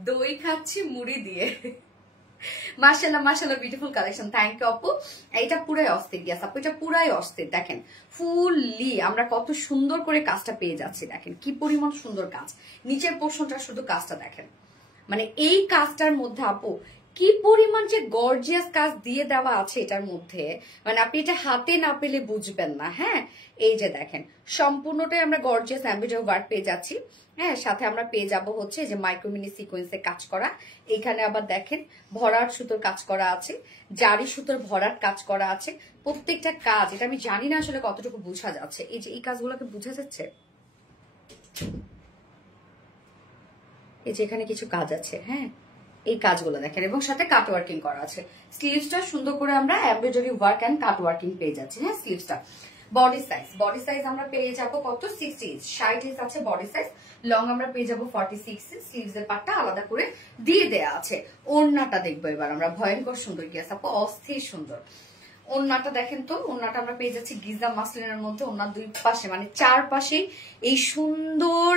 দই খাচ্ছি মুড়ি দিয়ে। মাশাআল্লাহ মাশাআল্লাহ, বিউটিফুল কালেকশন, থ্যাংক ইউ আপু। এটা পুরাই অস্থির গ্যাস আপু, এটা পুরাই অস্থির। দেখেন ফুললি আমরা কত সুন্দর করে কাজটা পেয়ে যাচ্ছি, দেখেন কি পরিমাণ সুন্দর কাজ। নিচের পোর্শনটা শুধু কাজটা দেখেন, মানে এই কাজটার মধ্যে আপু কি পরিমাণ যে গর্জিয়াস কাজ দিয়ে দেওয়া আছে এটার মধ্যে, মানে আপনি এটা হাতে না পেলে বুঝবেন না। হ্যাঁ, এই যে দেখেন সম্পূর্ণটাই আমরা গর্জিয়াস এমব্রয়ডারি ওয়ার্ক পেয়ে যাচ্ছি। হ্যাঁ, সাথে আমরা পেয়ে যাব হচ্ছে যে মাইক্রোমিনি সিকোয়েন্সে কাজ করা, এখানে আবার দেখেন ভরাট সুতোর কাজ করা আছে, জারি সুতোর ভরাট কাজ করা আছে। প্রত্যেকটা কাজ, এটা আমি জানি না আসলে কতটুকু বোঝা যাচ্ছে, এই যে এই কাজগুলোকে বোঝা যাচ্ছে, এই যে এখানে কিছু কাজ আছে। হ্যাঁ, এই কাজগুলো দেখেন, এবং সাথে কাট ওয়ার্কিং করা আছে। স্লিভসটা সুন্দর করে আমরা embroidery work and cut working পেয়ে যাচ্ছি। হ্যাঁ, স্লিভসটা বডি সাইজ আমরা পেয়ে যাবো কত 60 ইঞ্চ, 60 ইঞ্চ আছে বডি সাইজ। লং আমরা পেয়ে যাবো 46 ইঞ্চ। স্লিভস এর পাটটা আলাদা করে দিয়ে দেয়া আছে। ওড়নাটা দেখবো এবার আমরা, ভয়ঙ্কর সুন্দর গিয়াস আপু, অস্থির সুন্দর। ওড়নাটা দেখেন তো, ওড়নাটা আমরা পেয়ে যাচ্ছি গিজা মাসলিনের মধ্যে। ওড়নার দুই পাশে মানে চারপাশে এই সুন্দর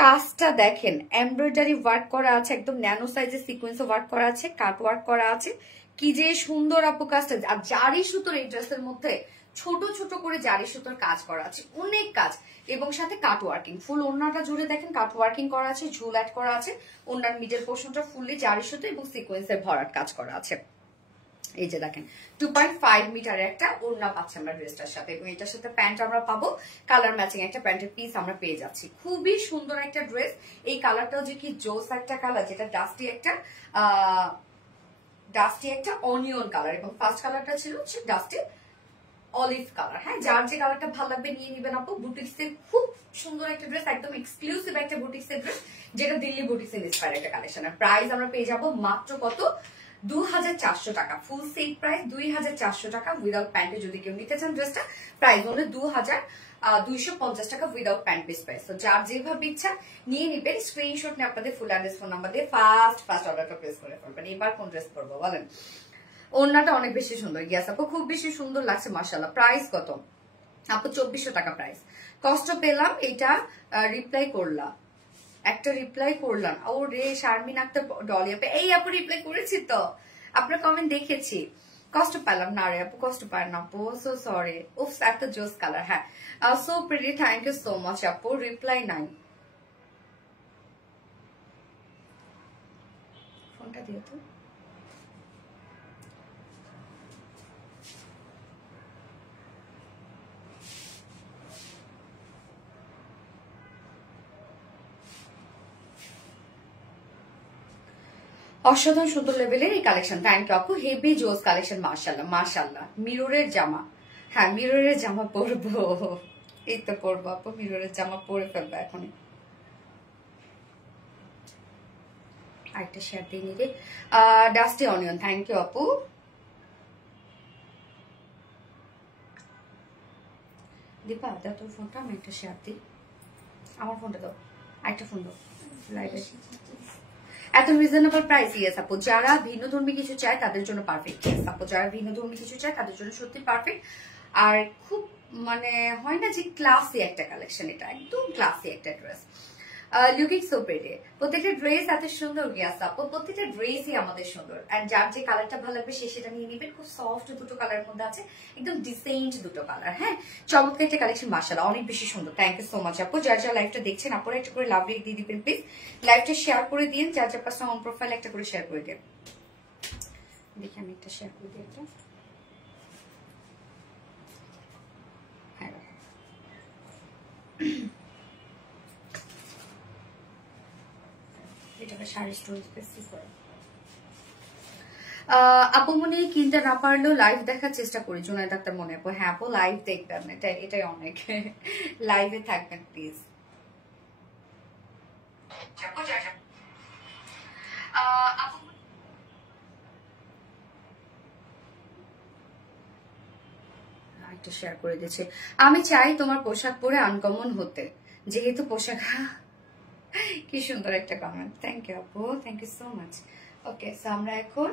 কাজটা দেখেন, এমব্রয়ডারি ওয়ার্ক করা আছে, একদম ন্যানো সাইজের সিকোয়েন্স ওয়ার্ক করা আছে, কাট ওয়ার্ক করা আছে। কি যে সুন্দর আপু কাজটা। আর জারি সুতোর এই ড্রেসের মধ্যে ছোট ছোট করে জারি সুতোর কাজ করা আছে, অনেক কাজ, এবং সাথে কাট ওয়ার্কিং। ফুল ওড়নাটা জুড়ে দেখেন কাট ওয়ার্কিং করা আছে, ঝুল অ্যাড করা আছে। ওড়নার মিডল পোর্শনটা ফুললি জারি সুতো এবং সিকোয়েন্সের ভরাট কাজ করা আছে। এই যে দেখেন 2.5 মিটারের একটা ওড়না পাচ্ছি আমরা ড্রেসটার সাথে, এবং এটার সাথে প্যান্ট আমরা পাবো কালার ম্যাচিং একটা প্যান্টের পিস আমরা পেয়ে যাচ্ছি। খুবই সুন্দর একটা ড্রেস। এই কালারটাও যে কি জোস একটা কালার, যেটা ডাস্টি একটা অনিয়ন কালার, এবং ফার্স্ট কালারটা ছিল হচ্ছে ডাস্টি অলিভ কালার। হ্যাঁ, যার যে কালারটা ভালো লাগবে নিয়ে নিবেন আপু। বুটিক্সের খুব সুন্দর একটা ড্রেস, একদম এক্সক্লুসিভ একটা বুটিক্সের ড্রেস, যেটা দিল্লি বুটিক্সের ইন্সপায়ার একটা কালেকশন। প্রাইস আমরা পেয়ে যাবো মাত্র কত 2400 টাকা। ফুল সেট প্রাইস 2400 টাকা উইদাউট প্যান্টে। যদি কেউ নিতে চান ড্রেসটা, প্রাইস হলো 2250 টাকা উইদাউট প্যান্ট পিস প্রাইস। তো যার যেভাবে ইচ্ছা নিয়ে নিবেন, স্ক্রিনশট নিয়ে আপনাদের ফুল অ্যাড্রেস ফোন নাম্বার দিয়ে ফার্স্ট অর্ডারটা প্লেস করে ফেলবেন। এবার কোন ড্রেস পরবো বলেন? ওড়নাটা অনেক বেশি সুন্দর গিয়াস আপু, খুব বেশি সুন্দর লাগছে মাশাআল্লাহ। প্রাইস কত আপু? 2400 টাকা প্রাইস। কষ্ট পেলাম, এটা রিপ্লাই করলাম, একটা রিপ্লাই করলাম। ও রে, শারমিন আক্তার ডলি আপু, এই আপু রিপ্লাই করেছি তো, আপনার কমেন্ট দেখেছি। কষ্ট পেলাম না রে আপু, কষ্ট পায় না আপু, সো সরি। উফ, এত জোস কালার। হ্যাঁ, so pretty, thank you so much আপু। রিপ্লাই নাই, ফোনটা দিয়ে তো। অসাধারণ সুন্দর লেভেলের এই কালেকশন, থ্যাংক ইউ আপু। হেভি জোস কালেকশন, মাশাআল্লাহ মাশাআল্লাহ। মিররের জামা, হ্যাঁ মিররের জামা পরবো, এই তো পরবো আপু, মিররের জামা পরে ফেলবো এখনই। আরেকটা শেয়ার দিয়ে নিলে, ডাস্টি অনিয়ন, থ্যাংক ইউ আপু। দীপা দাও তোর ফোনটা, আমি একটা শেয়ার দিই। আমার ফোনটা দাও, আরেকটা ফোন দাও লাইভে। এত রিজনেবল প্রাইস। ইয়েস আপু, যারা ভিন্নধর্মী কিছু চায় তাদের জন্য পারফেক্ট। ইয়েস আপু, যারা ভিন্নধর্মী কিছু চায় তাদের জন্য সত্যি পারফেক্ট। আর খুব মানে হয় না যে ক্লাসি একটা কালেকশন, এটা একদম ক্লাসি একটা ড্রেস। Looking so pretty. প্রত্যেকটা ড্রেস এত সুন্দর। ইয়াস আপু, প্রত্যেকটা ড্রেসই আমাদের সুন্দর। এন্ড যার যে কালারটা ভালো লাগবে সে সেটা নিয়ে নেবেন। খুব সফট দুটো কালারের মধ্যে আছে, একদম ডিসেন্ট দুটো কালার। হ্যাঁ, চমৎকার একটা কালেকশন, মাশাআল্লাহ অনেক বেশি সুন্দর। থ্যাংক ইউ সো মাচ আপু। যার যার লাইভটা দেখছেন আপনারা একটা করে লাভ রেট দিয়ে দিবেন প্লিজ। লাইভটা শেয়ার করে দিন, যার যার পার্সোনাল হোম প্রোফাইল একটা করে শেয়ার করে দিন। দেখি আমি একটা শেয়ার করে দিই একটা। হ্যাঁ, এটাকে শাড়ি স্টোরেজ স্পেসিফিক করে। আপু মনে কিনতে না পারলেও লাইভ দেখার চেষ্টা করি, জুনায়েদ আক্তার মনে আপু। হ্যাঁ আপু, লাইভ দেখবেন, এটাই অনেক। লাইভে থাকবেন প্লিজ। একটা শেয়ার করে দিচ্ছি। আমি চাই তোমার পোশাক পরে আনকমন হতে, যেহেতু পোশাক। কি সুন্দর একটা কমেন্ট, থ্যাংক ইউ আপু, thank you so much. Okay, so আমরা এখন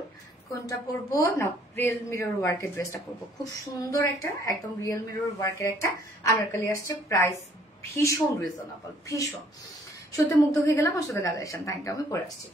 কোনটা পরবো না, রিয়েল মিরর ওয়ার্কের ড্রেসটা পরবো। খুব সুন্দর একটা একদম রিয়েল মিরর ওয়ার্কের একটা আনারকলি আসছে, প্রাইস ভীষণ রিজনেবল, ভীষণ। সত্যি মুগ্ধ হয়ে গেলাম ওর সাথে কালেকশন। থ্যাংক ইউ, আমি পরে আসছি।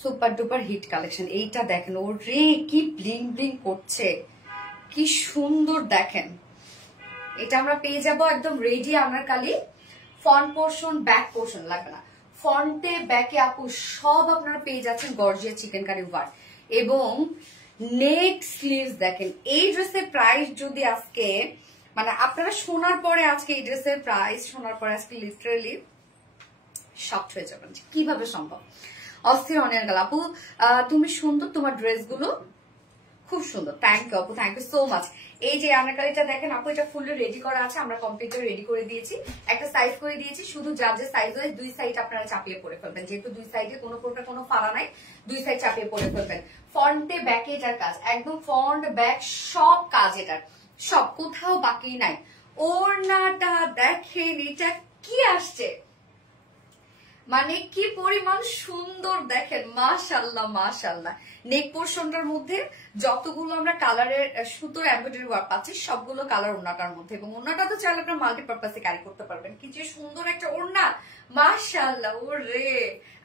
Super duper hit collection. এইটা দেখেন, ওরে কি ব্লিং ব্লিং করছে, কি সুন্দর দেখেন। এটা আমরা পেয়ে যাব একদম ready Anarkali. Front portion, back portion লাগবে না, ফ্রন্টে ব্যাকে আপু সব আপনারা পেয়ে যাচ্ছেন গর্জিয়াস চিকেন কারি ওয়ার্ক এবং নেক স্লিভস। দেখেন এই ড্রেসের প্রাইস যদি আজকে মানে আপনারা শোনার পরে, আজকে এই ড্রেসের প্রাইস শোনার পরে আজকে লিটারালি শকড হয়ে যাবেন কিভাবে সম্ভব। অস্থির অনিয়ন গেল আপু, তুমি সুন্দর, তোমার ড্রেসগুলো খুব সুন্দর। থ্যাংক ইউ আপু, থ্যাংক ইউ সো মাচ। এই যে আনারকলিটা দেখেন আপু, এটা ফুললি রেডি করা আছে, আমরা কমপ্লিট রেডি করে দিয়েছি, একটা সাইজ করে দিয়েছি। শুধু যার যে সাইজ হয় দুই সাইড আপনারা চাপিয়ে পরে ফেলবেন, যেহেতু দুই সাইডে কোনো প্রকার কোনো ফাড়া নাই, দুই সাইড চাপিয়ে পরে ফেলবেন। ফ্রন্টে ব্যাকে এটার কাজ একদম, ফ্রন্ট ব্যাক সব কাজ এটার, সব কোথাও বাকি নাই। ওড়নাটা দেখেন, এটা কি আসছে, মানে কি পরিমাণ সুন্দর দেখেন, মাশাআল্লাহ মাশাআল্লাহ। নেক পোর্শনটার মধ্যে যতগুলো আমরা কালারের সুতোর এমব্রয়ডারি ওয়ার্ক পাচ্ছি সবগুলো কালার ওড়নাটার মধ্যে, এবং ওড়নাটা তো চাইলে আপনারা মাল্টিপারপাসে ক্যারি করতে পারবেন। কি যে সুন্দর একটা ওড়না, মাশাআল্লাহ। ওরে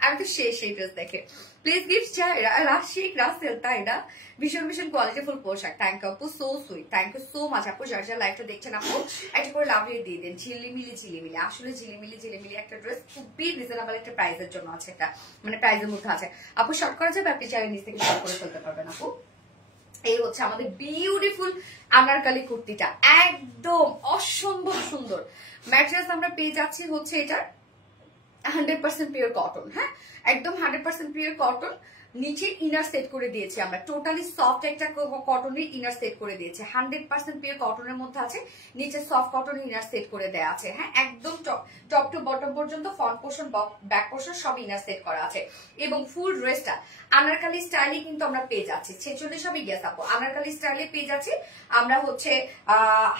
আমি তো সেই ড্রেস দেখে প্লিজ গিফট চাই। রাশিক রাসেল, তাই না? ভীষণ ভীষণ কোয়ালিটিফুল পোশাক। থ্যাংক ইউ আপু, so sweet, thank you so much আপু। যার যার লাইভটা দেখছেন আপু একটা করে লাভ দিয়ে দেন। ঝিলিমিলি ঝিলিমিলি, আসলে ঝিলিমিলি একটা ড্রেস, খুবই রিজনেবল একটা প্রাইসের জন্য আছে এটা, মানে প্রাইসের মধ্যে আছে আপু। শর্ট করা যাবে, আপনি চাইলে নিচ থেকে শর্ট করে ফেলতে পারবেন আপু। এই হচ্ছে আমাদের বিউটিফুল আনারকলি কুর্তিটা, একদম অসম্ভব সুন্দর। ম্যাটেরিয়ালস আমরা পেয়ে যাচ্ছি হচ্ছে এটার 100% পিওর কটন। হ্যাঁ, একদম 100% পিওর কটন। নিচে ইনার সেট করে দিয়েছি আমরা, টোটালি সফট একটা কটনের ইনার সেট করে দিয়েছি, 100% পিওর কটনের মধ্যে আছে, নিচে সফট কটনের ইনার সেট করে দেওয়া আছে। হ্যাঁ, একদম টপ টু বটম পর্যন্ত ফ্রন্ট পোর্শন ব্যাক পোর্শন সব ইনার সেট করা আছে। এবং ফুল ড্রেসটা আনারকালি স্টাইলে কিন্তু আমরা পেয়ে যাচ্ছি, 46 সবই গেস আপু, আনারকালি স্টাইলে পেয়ে যাচ্ছি আমরা, হচ্ছে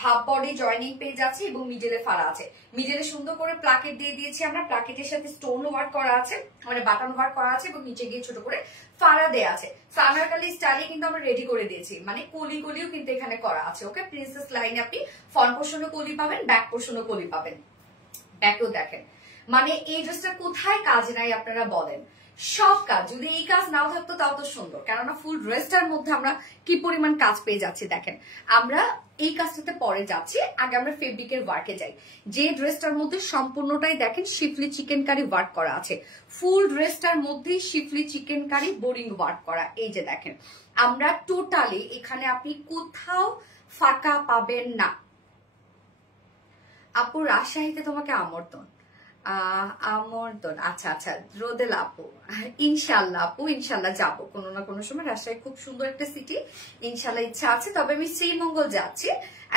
হাফ বডি জয়নিং পেয়ে যাচ্ছি এবং মিডলে ফাড়া আছে, মিডলে সুন্দর করে প্লাকেট দিয়ে দিয়েছি আমরা, প্লাকেটের সাথে স্টোন ওয়ার্ক করা আছে, মানে বাটন ওয়ার্ক করা আছে এবং নিচে গিয়ে ছোট করে ফাড়া দেয়া আছে। সো আনারকালি স্টাইলে কিন্তু আমরা রেডি করে দিয়েছি, মানে কলি কলিও কিন্তু এখানে করা আছে। ওকে, প্রিন্সেস লাইনে আপনি ফ্রন্ট পোর্শনও কলি পাবেন, ব্যাক পোর্শনও কলি পাবেন। ব্যাকও দেখেন, মানে এই ড্রেসটা কোথায় কাজ নাই আপনারা বলেন, সব কাজ। যদি এই কাজ নাও থাকতো তাও তো সুন্দর, কেননা ফুল ড্রেসটার মধ্যে আমরা কি পরিমাণ কাজ পেয়ে যাচ্ছি দেখেন। আমরা এই কাজটাতে পরে যাচ্ছি, আগে আমরা ফেব্রিকের ওয়ার্কে যাই। যে ড্রেসটার মধ্যে সম্পূর্ণটাই দেখেন শিফলি চিকেন কারি ওয়ার্ক করা আছে, ফুল ড্রেসটার মধ্যে শিফলি চিকেন কারি বোরিং ওয়ার্ক করা। এই যে দেখেন, আমরা টোটালি এখানে আপনি কোথাও ফাঁকা পাবেন না। আপু রাজশাহীতে তোমাকে আমন্ত্রণ, আমন্ত্রণ, আচ্ছা আচ্ছা, রোদেল আপু, ইনশাল্লাহ আপু, ইনশাল্লাহ যাবো কোনো না কোনো সময়। রাজশাহী খুব সুন্দর একটা সিটি, ইনশাল্লাহ ইচ্ছা আছে। তবে আমি শ্রীমঙ্গল যাচ্ছি,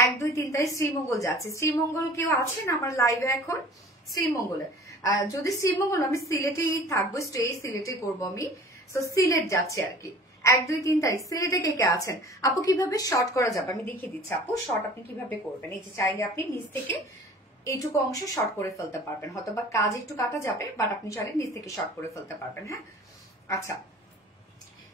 1, 2, 3 তারিখ শ্রীমঙ্গল যাচ্ছি। শ্রীমঙ্গল কেউ আছেন আমার লাইভে এখন? শ্রীমঙ্গলে যদি শ্রীমঙ্গল, আমি সিলেটেই থাকবো, স্টে সিলেটে করবো আমি। তো সিলেট যাচ্ছি আর কি, 1, 2, 3 তারিখ। সিলেটে কে কে আছেন? আপু কিভাবে শর্ট করা যাবে আমি দেখিয়ে দিচ্ছি আপু, শর্ট আপনি কিভাবে করবেন। এই যে চাইলে আপনি নিচ থেকে এইটুকু অংশ শর্ট করে ফেলতে পারবেন, হয়তো বা কাজ একটু কাটা যাবে, বাট আপনি চাইলে নিচ থেকে শর্ট করে ফেলতে পারবেন। হ্যাঁ, আচ্ছা,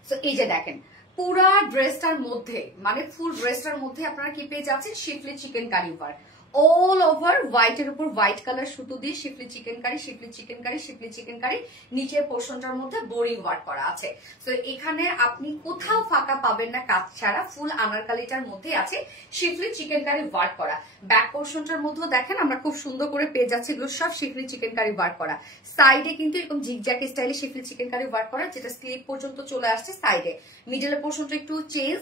তো এই যে দেখেন পুরা ড্রেসটার মধ্যে, মানে ফুল ড্রেসটার মধ্যে আপনারা কি পেয়ে যাচ্ছেন, schiffli chikankari work all over হোয়াইটের উপর হোয়াইট কালার সুতো দিয়ে schiffli chikankari, schiffli chikankari, schiffli chikankari, নিচের পোর্শনটার মধ্যে বোরিং ওয়ার্ক করা আছে। তো এখানে আপনি কোথাও ফাঁকা পাবেন না কাজ ছাড়া, ফুল আনারকালিটার মধ্যে আছে শিফলি চিকেন কারি ওয়ার্ক করা। ব্যাক পোর্শনটার মধ্যেও দেখেন আমরা খুব সুন্দর করে পেয়ে যাচ্ছি, এগুলো সব শিফলি চিকেন কারি ওয়ার্ক করা। সাইডে কিন্তু এরকম জিগজ্যাগ স্টাইলে শিফলি চিকেন কারি ওয়ার্ক করা, যেটা স্লিপ পর্যন্ত চলে আসছে সাইডে। মিডলের পোর্শনটা একটু চেঞ্জ,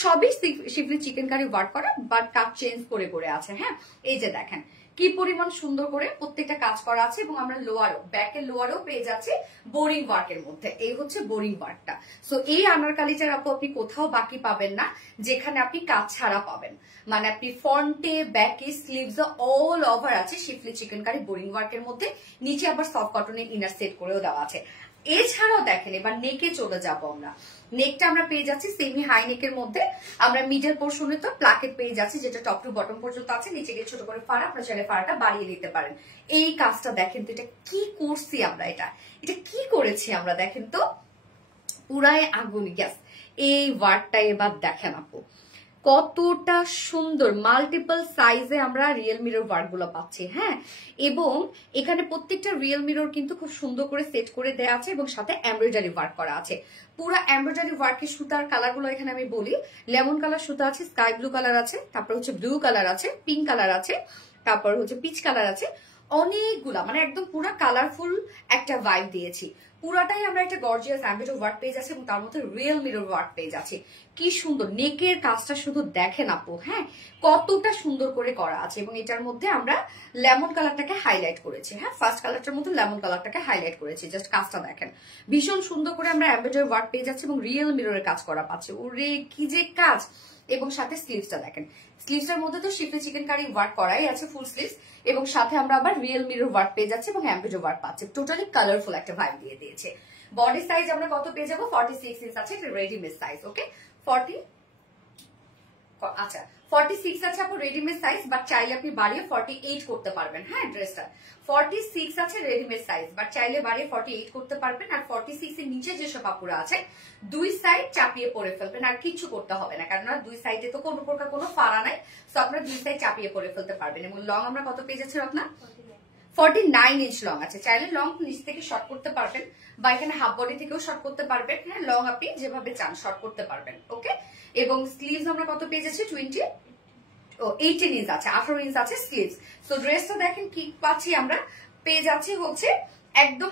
সবই শিফলি চিকেন কারি ওয়ার্ক করা, বাট কাজ চেঞ্জ করে করে আছে। হ্যাঁ, এই যে দেখেন কি পরিমাণ সুন্দর করে প্রত্যেকটা কাজ করা আছে। এবং আমরা লোয়ারও, ব্যাকের লোয়ারও পেয়ে যাচ্ছি বোরিং ওয়ার্কের মধ্যে। এই হচ্ছে বোরিং ওয়ার্কটা। সো এই আনারকালিটার আপু আপনি কোথাও বাকি পাবেন না, যেখানে আপনি কাজ ছাড়া পাবেন। মানে আপনি ফ্রন্টে, ব্যাকে, স্লিভস অল ওভার আছে শিফলি চিকেন কারি বোরিং ওয়ার্কের মধ্যে, নিচে আবার সফট কটনের ইনার সেট করেও দেওয়া আছে। এছাড়াও দেখেন, এবার নেকে চলে যাবো আমরা। নেকটা আমরা পেয়ে যাচ্ছি সেমি হাই নেকের মধ্যে, আমরা মিডল পোর্শনে তো প্লাকেট পেয়ে যাচ্ছি, যেটা টপ টু বটম পর্যন্ত আছে, নিচে গিয়ে ছোট করে ফাড়া, আপনার চাইলে ফাড়াটা বাড়িয়ে দিতে পারেন। এই কাজটা দেখেন তো, এটা কি করছি আমরা, এটা কি করেছি আমরা দেখেন তো, পুরাই আগুন গ্যাস। এই ওয়ার্কটা এবার দেখেন আপু কতটা সুন্দর, মাল্টিপল সাইজে আমরা রিয়েল মিরর ওয়ার্ক গুলো পাচ্ছি। হ্যাঁ, এবং এখানে প্রত্যেকটা রিয়েল মিরর কিন্তু খুব সুন্দর করে সেট করে দেওয়া আছে এবং সাথে এমব্রয়ডারি ওয়ার্ক করা আছে। পুরো এমব্রয়ডারি ওয়ার্কের সুতার কালার গুলো এখানে আমি বলি, লেমন কালার সুতা আছে, স্কাই ব্লু কালার আছে, তারপর হচ্ছে ব্লু কালার আছে, পিঙ্ক কালার আছে, তারপর হচ্ছে পিচ কালার আছে, অনেকগুলা, মানে একদম পুরো কালারফুল একটা ভাইব দিয়েছি। পুরাটাই আমরা একটা গর্জিয়াস এমব্রয়ডারি ওয়ার্ক পেয়ে যাচ্ছি এবং তার মধ্যে রিয়েল মিরর ওয়ার্ক পেয়ে যাচ্ছি। কি সুন্দর নেকের কাজটা শুধু দেখেন আপু, হ্যাঁ কতটা সুন্দর করে করা আছে। এবং এটার মধ্যে আমরা লেমন কালারটাকে হাইলাইট করেছি। হ্যাঁ, ফার্স্ট কালারটার মধ্যে লেমন কালারটাকে হাইলাইট করেছি, জাস্ট কাজটা দেখেন ভীষণ সুন্দর করে আমরা এমব্রয়ডারি ওয়ার্ক পেয়ে যাচ্ছি এবং রিয়েল মিররের কাজ করা পাচ্ছি। ওরে কি যে কাজ। এবং সাথে স্লিভসটা দেখেন, স্লিভসের মধ্যে তো শিফলি চিকেন কারি ওয়ার্ক করাই আছে ফুল স্লিভস, এবং সাথে আমরা আবার রিয়েল মিরর ওয়ার্ক পেয়ে যাচ্ছি এবং এমব্রয়ডারি ওয়ার্ক পাচ্ছি। টোটালি কালারফুল একটা ভাইব দিয়ে দিয়েছে। বডি সাইজ আমরা কত পেয়ে যাবো, 46 ইঞ্চ আছে, রেডিমেড সাইজ। ওকে, 46 আছে আপু রেডিমেড সাইজ, বাট চাইলে আপনি বাড়িয়ে 48 করতে পারবেন। হ্যাঁ, ড্রেসটা 46 আছে রেডিমেড সাইজ, বাট চাইলে বাড়িয়ে 48 করতে পারবেন। আর 46 এর নিচে যেসব আপুরা আছে দুই সাইড চাপিয়ে পরে ফেলবেন, আর কিছু করতে হবে না, কারণ দুই সাইডে তো কোনো প্রকার কোনো ফাড়া নাই। তো আপনারা দুই সাইড চাপিয়ে পরে ফেলতে পারবেন। এবং লং আমরা কত পেয়ে যাচ্ছি আপনার, 49 ইঞ্চ লং আছে। চাইলে লং নিচ থেকে শর্ট করতে পারবেন, বা এখানে হাফ বডি থেকেও শর্ট করতে পারবেন। হ্যাঁ, লং আপনি যেভাবে চান শর্ট করতে পারবেন। ওকে, এবং স্লিভস আমরা কত পেয়ে যাচ্ছি, 18 ইঞ্চ আছে, 18 ইঞ্চ আছে স্লিভস। তো ড্রেসটা দেখেন কি পাচ্ছি আমরা, পেয়ে যাচ্ছি হচ্ছে একদম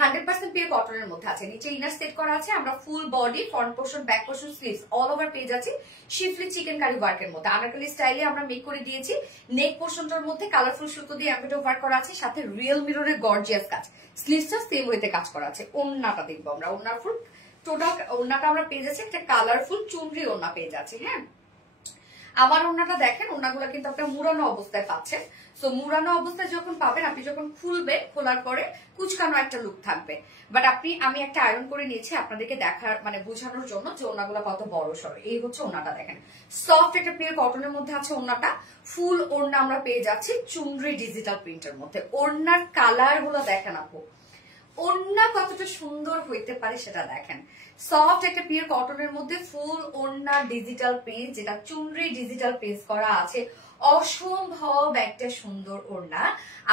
100% পিওর কটনের মধ্যে আছে। নিচে ইনার সেট করা আছে, আমরা full body, front portion, back portion, sleeves all over পেয়ে যাচ্ছি শিফলি চিকেন কারি ওয়ার্কের মধ্যে। আনারকলি স্টাইলে আমরা মেক করে দিয়েছি। নেক পোর্শনটার মধ্যে কালারফুল সুতো দিয়ে এমব্রয়ডারি ওয়ার্ক করা আছে, সাথে রিয়েল মিররের গর্জিয়াস কাজ। স্লিভসটা সেম ওয়েতে কাজ করা আছে। ওন্নাটা দেখবো আমরা, ওন্নার ফুল টোটাল ওড়নাটা আমরা পেয়ে যাচ্ছি একটা কালারফুল চুনরি ওড়না পেয়ে যাচ্ছি। হ্যাঁ, আমার ওড়নাটা দেখেন, ওড়নাগুলো কিন্তু আপনার মুড়ানো অবস্থায় পাচ্ছেন। সো মুড়ানো অবস্থায় যখন পাবেন, আপনি যখন খুলবেন, খোলার পরে কুচকানো একটা লুক থাকবে। বাট আমি একটা আয়রন করে নিয়েছি আপনাদেরকে দেখার মানে বোঝানোর জন্য যে ওড়নাগুলো কত বড় সড়ো। এই হচ্ছে ওড়নাটা, দেখেন সফট একটা পিওর কটনের মধ্যে আছে ওড়নাটা। ফুল ওড়না আমরা পেয়ে যাচ্ছি চুনরি ডিজিটাল প্রিন্টের মধ্যে। ওড়নার কালার গুলো দেখেন আপু, ওড়না কতটা সুন্দর হইতে পারে সেটা দেখেন। সফট একটা পিওর কটনের মধ্যে ফুল ওড়না ডিজিটাল প্রিন্ট, যেটা চুনরি ডিজিটাল প্রিন্ট করা আছে। অসম্ভব একটা সুন্দর ওড়না।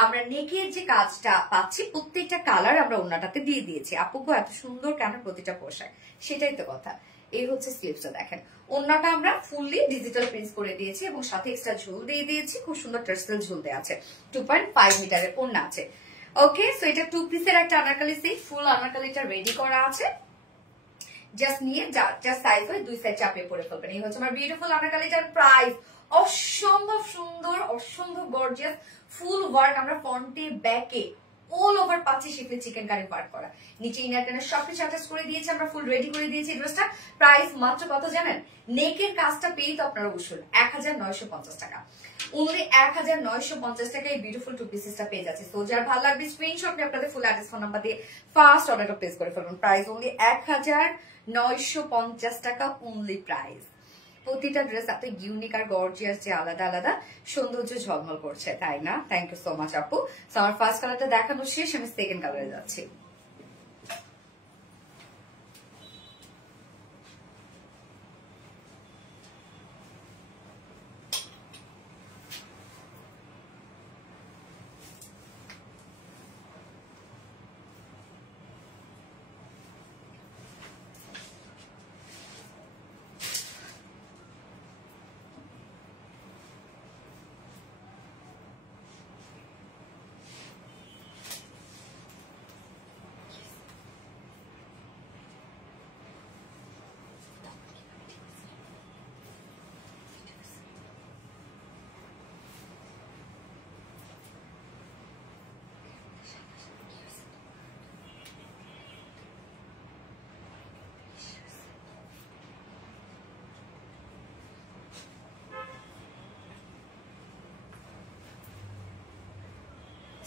আমরা নেকের যে কাজটা পাচ্ছি প্রত্যেকটা কালার আমরা ওড়নাটাতে দিয়ে দিয়েছি। আপুকে এত সুন্দর কেন প্রতিটা পোশাক, সেটাই তো কথা। এই হচ্ছে স্লিভসটা দেখেন, ওড়নাটা আমরা ফুললি ডিজিটাল প্রিন্ট করে দিয়েছি এবং সাথে এক্সট্রা ঝুল দিয়ে দিয়েছি। খুব সুন্দর টার্সেল ঝুল দেওয়া আছে। 2.5 মিটারের ওড়না আছে। ওকে, সো এটা 2 পিসের একটা আনারকলি সেট। ফুল আনারকলিটা রেডি করা আছে। জাস্ট নিয়ে জাস্ট সাইজ হয় 2 সাইড চাপিয়ে পরে ফেলবেন। এই হচ্ছে আমার বিউটিফুল আনারকলিটার প্রাইস। অসম্ভব সুন্দর, অসম্ভব গর্জিয়াস ফুল ওয়ার্ক আমরা ফ্রন্টে ব্যাকে অল ওভার পাচ্ছি শিফলি চিকেন কারি ওয়ার্ক করা। নিচে ইনার কানের সবকিছু অ্যাটাচ করে দিয়েছি আমরা, ফুল রেডি করে দিয়েছি ড্রেসটা। প্রাইস মাত্র কত জানেন? নেকের কাজটা পেয়ে তো আপনারা অবশ্যই 1950 টাকা। অনলি 1950 টাকা এই বিউটিফুল 2 পিসেসটা পেয়ে যাচ্ছে। সো যার ভালো লাগবে স্ক্রিনশট নিয়ে আপনাদের ফুল অ্যাড্রেস ফোন নাম্বার দিয়ে ফার্স্ট অর্ডারটা প্লেস করে ফেলবেন। প্রাইস অনলি 1950 টাকা অনলি প্রাইস। প্রতিটা ড্রেস এত ইউনিক আর গর্জিয়াস যে আলাদা আলাদা সৌন্দর্য ঝলমল করছে, তাই না? থ্যাংক ইউ সো মাচ আপু। সো আমার ফার্স্ট কালারটা দেখানো শেষ, আমি সেকেন্ড কালারে যাচ্ছি।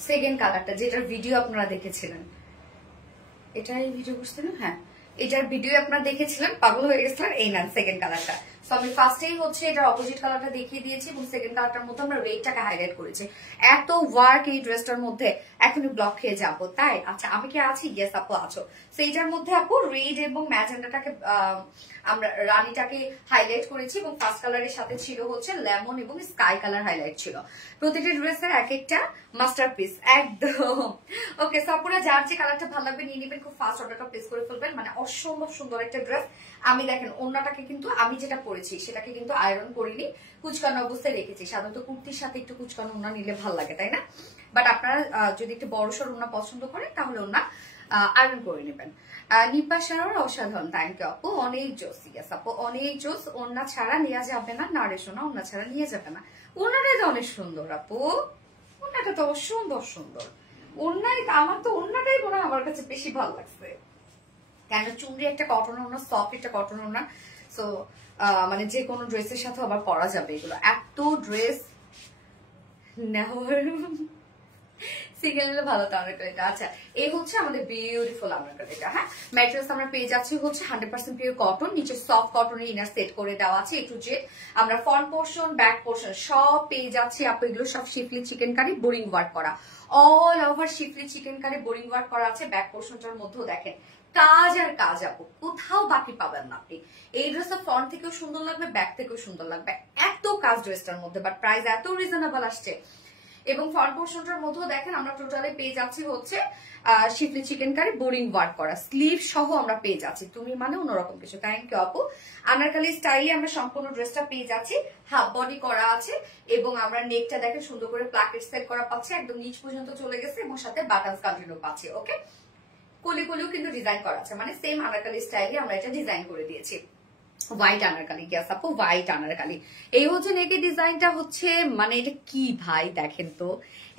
সেকেন্ড কালারটা যেটার ভিডিও আপনারা দেখেছিলেন, এটাই ভিডিও করছিলেন। হ্যাঁ, এটার ভিডিও আপনারা দেখেছিলেন, পাগল হয়ে গেছিলেন। এই না সেকেন্ড কালারটা। সো আমি ফার্স্টেই হচ্ছে এটার অপোজিট কালারটা দেখিয়ে দিয়েছি এবং সেকেন্ড কালারটার মধ্যে আমরা রেডটাকে হাইলাইট করেছি। এত ওয়ার্ক এই ড্রেসটার মধ্যে, এখনই ব্লক খেয়ে যাবো তাই? আচ্ছা, আমি কি আছি? ইয়েস আপু আছো। সো এইটার মধ্যে আপু রেড এবং ম্যাজেন্ডাটাকে আমরা রানীটাকে হাইলাইট করেছি এবং ফার্স্ট কালারের সাথে ছিল হচ্ছে লেমন এবং স্কাই কালার হাইলাইট ছিল। প্রতিটি ড্রেসের এক একটা মাস্টারপিস একদম। ওকে, সো আপনারা যার যে কালারটা ভালো লাগবে নিয়ে নেবেন, খুব ফাস্ট অর্ডারটা প্লেস করে ফেলবেন। মানে অসম্ভব সুন্দর একটা ড্রেস। আমি দেখেন ওড়নাটাকে কিন্তু আমি যেটা পরেছি সেটাকে কিন্তু আয়রন করিনি, কুচকানো অবস্থায় রেখেছি। সাধারণত কুর্তির সাথে একটু কুচকানো ওড়না নিলে ভালো লাগে, তাই না? বাট আপনারা যদি একটু বড়সড় ওড়না পছন্দ করেন তাহলে ওড়না আয়রন করে নেবেন। নিপা সারার অসাধারণ, থ্যাংক ইউ আপু, অনেক জোস। ইয়েস আপু অনেক জোস। ওড়না ছাড়া নেওয়া যাবে না, না রে সোনা ওড়না ছাড়া নিয়ে যাবে না। ওড়নাটাই তো অনেক সুন্দর আপু, ওড়নাটা তো অসম্ভব সুন্দর। ওড়নাই আমার তো ওড়নাটাই মনে হয় আমার কাছে বেশি ভালো লাগছে, কেন চুনরি একটা কটন ওড়না, সফট একটা কটন ওড়না। সো মানে যে কোনো ড্রেসের সাথে আবার পরা যাবে এগুলো। এত ড্রেস নেওয়ার সিঙ্গেল ভালো তো আনারকলিটা। আচ্ছা, এই হচ্ছে আমাদের বিউটিফুল আনারকলিটা। হ্যাঁ, ম্যাটেরিয়ালস আমরা পেয়ে যাচ্ছি হচ্ছে 100% পিওর কটন। নিচে সফট কটনের ইনার সেট করে দেওয়া আছে A to Z। আমরা ফ্রন্ট পোর্শন, ব্যাক পোর্শন সব পেয়ে যাচ্ছি আপু। এগুলো সব শিফলি চিকেন কারি বোরিং ওয়ার্ক করা, all over শিফলি chicken curry boring work করা আছে। ব্যাক পোর্শনটার মধ্যেও দেখেন কাজ আর কাজ আপু, কোথাও বাকি পাবেন না আপনি। এই ড্রেসটা ফ্রন্ট থেকেও সুন্দর লাগবে, ব্যাক থেকেও সুন্দর লাগবে, এত কাজ ড্রেসটার মধ্যে। বাট প্রাইস এত রিজনেবল আসছে। এবং ফ্রন্ট পোর্শনটার মধ্যেও দেখেন আমরা টোটালি পেয়ে যাচ্ছি হচ্ছে শিফলি চিকেন কারি বোরিং ওয়ার্ক করা, স্লিভ সহ আমরা পেয়ে যাচ্ছি। তুমি মানে অন্যরকম কিছু। থ্যাংক ইউ আপু। আনারকলি স্টাইলে আমরা সম্পূর্ণ ড্রেসটা পেয়ে যাচ্ছি। হাফ বডি করা আছে এবং আমরা নেকটা দেখেন সুন্দর করে প্লাকেট সেট করা পাচ্ছি, একদম নিচ পর্যন্ত চলে গেছে এবং সাথে বাটনস কন্টিনিউ পাচ্ছি। ওকে, কলি কলিও কিন্তু ডিজাইন করা আছে, মানে সেম আনারকলি স্টাইলে আমরা এটা ডিজাইন করে দিয়েছি। হোয়াইট আনারকালি, গ্যাস আপু হোয়াইট আনারকালি। এই হচ্ছে নেকের ডিজাইনটা হচ্ছে মানে এটা কি ভাই দেখেন তো,